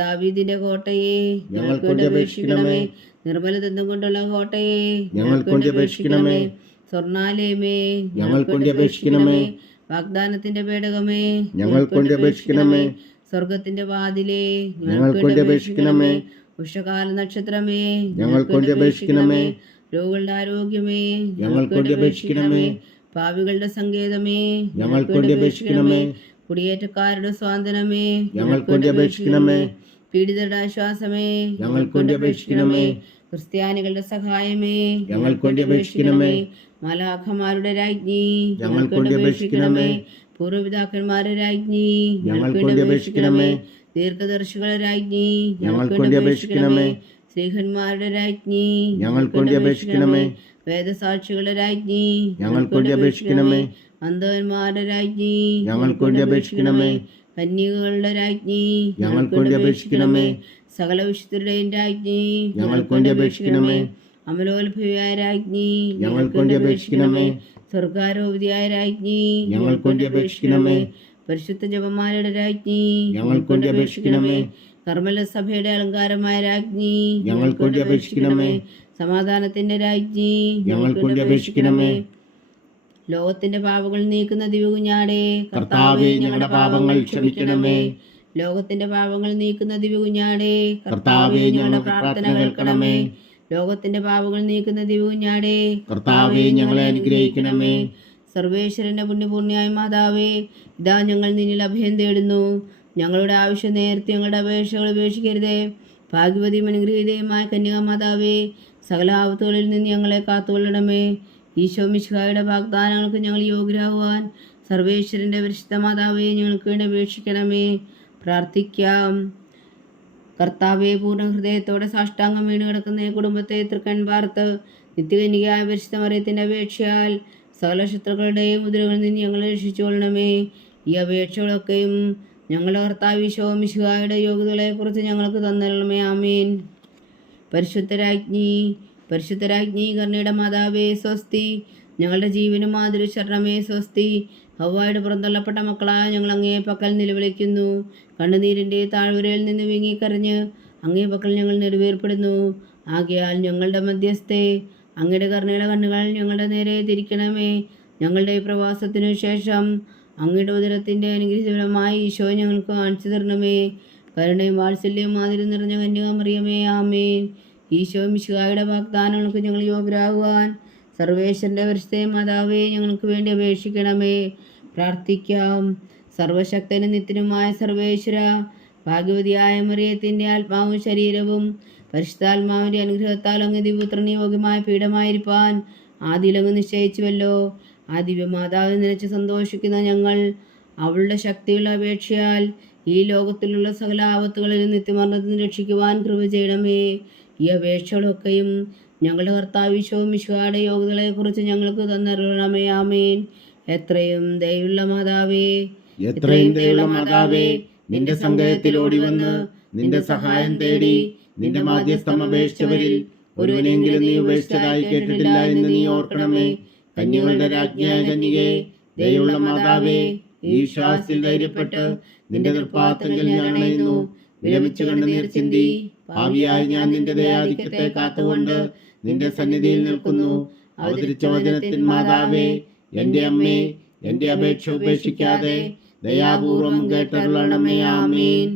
ദാവീദിന്റെ കോട്ടയെ, ഞങ്ങൾക്ക് വേണ്ടി അപേക്ഷിക്കണമേ. നിർമ്മല ദന്തം കൊണ്ടുള്ള കോട്ടയെ, ഞങ്ങൾക്ക് വേണ്ടി അപേക്ഷിക്കണമേ. സ്വർണാലയമേ, ഞങ്ങൾക്ക് വേണ്ടി അപേക്ഷിക്കണമേ. വാഗ്ദാനത്തിന്റെ പേടകമേ, ഞങ്ങൾക്ക് വേണ്ടി അപേക്ഷിക്കണമേ. സ്വർഗത്തിന്റെ വാതിലേ, ഞങ്ങൾക്ക് വേണ്ടി അപേക്ഷിക്കണമേ. ഉഷകാല നക്ഷത്രമേ, ഞങ്ങൾക്ക് വേണ്ടി അപേക്ഷിക്കണമേ. രോഗികളുടെ ആരോഗ്യമേ, ഞങ്ങൾക്ക് വേണ്ടി അപേക്ഷിക്കണമേ. പാപികളുടെ സങ്കേതമേ, ഞങ്ങൾക്ക് വേണ്ടി അപേക്ഷിക്കണമേ. കുടിയേറ്റക്കാരുടെ സ്വാതന്ത്ര്യമേ, ഞങ്ങൾക്ക് വേണ്ടി അപേക്ഷിക്കണമേ. പീഡിതരുടെ ആശ്വാസമേ, ഞങ്ങൾക്ക് വേണ്ടി അപേക്ഷിക്കണമേ. ക്രിസ്ത്യാനികളുടെ സഹായമേ, ഞങ്ങൾക്ക് വേണ്ടി അപേക്ഷിക്കണമേ. മാലാഖമാരുടെ രാജ്ഞി, ഞങ്ങൾക്ക് വേണ്ടി അപേക്ഷിക്കണമേ. പൂർവ്വപിതാക്കന്മാരുടെ രാജ്ഞി, ഞങ്ങൾക്ക് വേണ്ടി അപേക്ഷിക്കണമേ. ദീർഘദർശികളുടെ രാജ്ഞി, ഞങ്ങൾക്ക് വേണ്ടി അപേക്ഷിക്കണമേ. ശ്രീഹന്മാരുടെ രാജ്ഞി, ഞങ്ങൾക്ക് വേണ്ടി അപേക്ഷിക്കണമേ. വേദസാക്ഷികളുടെ രാജ്ഞി, ഞങ്ങൾക്ക് വേണ്ടി അപേക്ഷിക്കണമേ. അന്ധന്മാരുടെ രാജ്ഞി, ഞങ്ങൾക്ക് വേണ്ടി അപേക്ഷിക്കണമേ. കന്യകകളുടെ രാജ്ഞി, ഞങ്ങൾക്ക് വേണ്ടി അപേക്ഷിക്കണമേ. സകല വിശുദ്ധരുടെയും രാജ്ഞി, ഞങ്ങൾക്ക് വേണ്ടി അപേക്ഷിക്കണമേ. അമലോത്ഭവിയായ രാജ്ഞി, ഞങ്ങൾക്ക് വേണ്ടി അപേക്ഷിക്കണമേ. സ്വർഗാരോപിതയായ രാജ്ഞി, ഞങ്ങൾക്ക് വേണ്ടി അപേക്ഷിക്കണമേ. പരിശുദ്ധ ജപമാലയുടെ രാജ്ഞി, ഞങ്ങൾക്ക് വേണ്ടി അപേക്ഷിക്കണമേ. കർമ്മല സഭയുടെ അലങ്കാരമായ രാജ്ഞി, ഞങ്ങൾക്ക് വേണ്ടി അപേക്ഷിക്കണമേ. സമാധാനത്തിന്റെ രാജ്ഞി, ഞങ്ങൾക്ക് വേണ്ടി അപേക്ഷിക്കണമേ. ലോകത്തിന്റെ പാപങ്ങൾ നീക്കുന്ന ദിവ്യകുഞ്ഞാടേ, കർത്താവേ, ഞങ്ങളുടെ പാപങ്ങൾ ക്ഷമിക്കണമേ. ലോകത്തിന്റെ പാപങ്ങൾ നീക്കുന്ന ദിവ്യകുഞ്ഞാടേ, കർത്താവേ, ഞങ്ങളുടെ പ്രാർത്ഥന കേൾക്കണമേ. ലോകത്തിന്റെ പാപങ്ങൾ നീക്കുന്ന ദിവ്യകുഞ്ഞാടേ, കർത്താവേ, ഞങ്ങളെ അനുഗ്രഹിക്കണമേ. സർവേശ്വരന്റെ പുണ്യപൂർണ്യായ മാതാവേ, ഇതാ ഞങ്ങൾ നിന്നിൽ അഭയം തേടുന്നു. ഞങ്ങളുടെ ആവശ്യം നേരത്തെ ഞങ്ങളുടെ അപേക്ഷകൾ ഉപേക്ഷിക്കരുതേ. ഭാഗ്യവതിയും അനുഗ്രഹീതയുമായ കന്യകാമാതാവേ, സകല ആപത്തുകളിൽ നിന്ന് ഞങ്ങളെ കാത്തുകൊള്ളണമേ. ഈശോ മിശിഹായുടെ വാഗ്ദാനങ്ങൾക്ക് ഞങ്ങൾ യോഗ്യരാകുവാൻ സർവേശ്വരന്റെ പരിശുദ്ധ മാതാവേ, ഞങ്ങൾക്ക് വേണ്ടി അപേക്ഷിക്കണമേ. പ്രാർത്ഥിക്കാം. കർത്താവെ, പൂർണ്ണ ഹൃദയത്തോടെ സാഷ്ടാംഗം വീണ് കിടക്കുന്ന ഈ കുടുംബത്തെ തൃക്കൺ പാർത്ത് നിത്യകന്യകയായ പരിശുദ്ധ മറിയത്തിൻ്റെ അപേക്ഷയാൽ സകല ശത്രുക്കളുടെയും മുദ്രകളിൽ നിന്ന് ഞങ്ങളെ രക്ഷിച്ചുകൊള്ളണമേ. ഈ അപേക്ഷകളൊക്കെയും ഞങ്ങളുടെ കർത്താവ് ഈശോ മിശിഹായുടെ യോഗ്യതകളെക്കുറിച്ച് ഞങ്ങൾക്ക് തന്നരണമേ. ആമേൻ. പരിശുദ്ധരാജ്ഞി, പരിശുദ്ധരാജ്ഞി, കരുണയുടെ മാതാവേ സ്വസ്തി. ഞങ്ങളുടെ ജീവനും മാതിരി ശരണമേ സ്വസ്തി. ഹവ്വായുടെ പുറന്തള്ളപ്പെട്ട മക്കളായ ഞങ്ങൾ അങ്ങേ പക്കൽ നിലവിളിക്കുന്നു. കണ്ണുനീരിൻ്റെ താഴ്വരയിൽ നിന്ന് വീങ്ങിക്കരഞ്ഞ് അങ്ങേ പക്കൽ ഞങ്ങൾ നെടുവേർപ്പെടുന്നു. ആകയാൽ ഞങ്ങളുടെ മധ്യസ്ഥെ അങ്ങയുടെ കരുണയുടെ കണ്ണുകൾ ഞങ്ങളുടെ നേരെ തിരിക്കണമേ. ഞങ്ങളുടെ ഈ പ്രവാസത്തിനു ശേഷം അങ്ങയുടെ ഉദരത്തിൻ്റെ അനുഗ്രഹീതമായ ഈശോ ഞങ്ങൾക്ക് കാണിച്ചു തരണമേ. കരുണയും വാത്സല്യവും മാതിരി നിറഞ്ഞ കന്യകാമറിയമേ, ആമേൻ. ഈശോ മിശിഹായുടെ വാഗ്ദാനങ്ങൾക്ക് ഞങ്ങൾ യോഗ്യരാകുവാൻ സർവേശ്വരൻ്റെ പരിശുദ്ധ മാതാവേ, ഞങ്ങൾക്ക് വേണ്ടി അപേക്ഷിക്കണമേ. പ്രാർത്ഥിക്കാം. സർവശക്തനും നിത്യനുമായ സർവേശ്വര, ഭാഗ്യവതിയായ മറിയത്തിൻ്റെ ആത്മാവും ശരീരവും പരിശുദ്ധാത്മാവിൻ്റെ അനുഗ്രഹത്താൽ അങ്ങ് ദിവ്യപുത്രന് യോഗ്യമായ പീഠമായിരിക്കാൻ ആദിയിലങ്ങ് നിശ്ചയിച്ചുവല്ലോ. ആ ദിവ്യമാതാവ് നിലച്ച് സന്തോഷിക്കുന്ന ഞങ്ങൾ അവളുടെ ശക്തിയുള്ള അപേക്ഷയാൽ ഈ ലോകത്തിലുള്ള സകല ആപത്തുകളിൽ നിത്യമരണത്തിന് രക്ഷിക്കുവാൻ കൃപ ചെയ്യണമേ. ഈ അപേക്ഷകളൊക്കെയും ഞങ്ങളുടെ കർത്താവ് ഈശോ മിശിഹായുടെ യോഗ്യതകളെക്കുറിച്ച് ഞങ്ങൾക്ക് തന്നരുളണമേ. ആമേൻ. എത്രയും ദയുള്ള മാതാവേ, എത്രയും ദയുള്ള മാതാവേ, നിന്റെ സങ്കേതത്തിൽ ഓടി വന്ന് നിന്റെ സഹായം തേടി നിന്റെ മാധ്യസ്ഥം അപേക്ഷിച്ചവരിൽ ഒരുവനെങ്കിലും നീ ഉപേക്ഷിച്ചതായി കേട്ടിട്ടില്ല എന്ന് നീ ഓർക്കണമേ. കന്യകളുടെ രാജ്ഞിയായ കന്യകേ, ദയുള്ള മാതാവേ, ഈ ശ്വാസത്തിൽ ധൈര്യപ്പെട്ട് നിന്റെ തൃപ്പാദത്തിൽ ഞാൻ അണയുന്നു. വിലപിച്ചു കണ്ണുനീർ ചിന്തി ഭാവിയായി ഞാൻ നിന്റെ ദയാധിക്യത്തെ കാത്തുകൊണ്ട് നിന്റെ സന്നിധിയിൽ നിൽക്കുന്നു. അവതരിച്ച വചനത്തിൻ മാതാവേ, എന്റെ അമ്മേ, എന്റെ അപേക്ഷ ഉപേക്ഷിക്കാതെ ദയാപൂർവം കേട്ടരുളണമേ. ആമേൻ.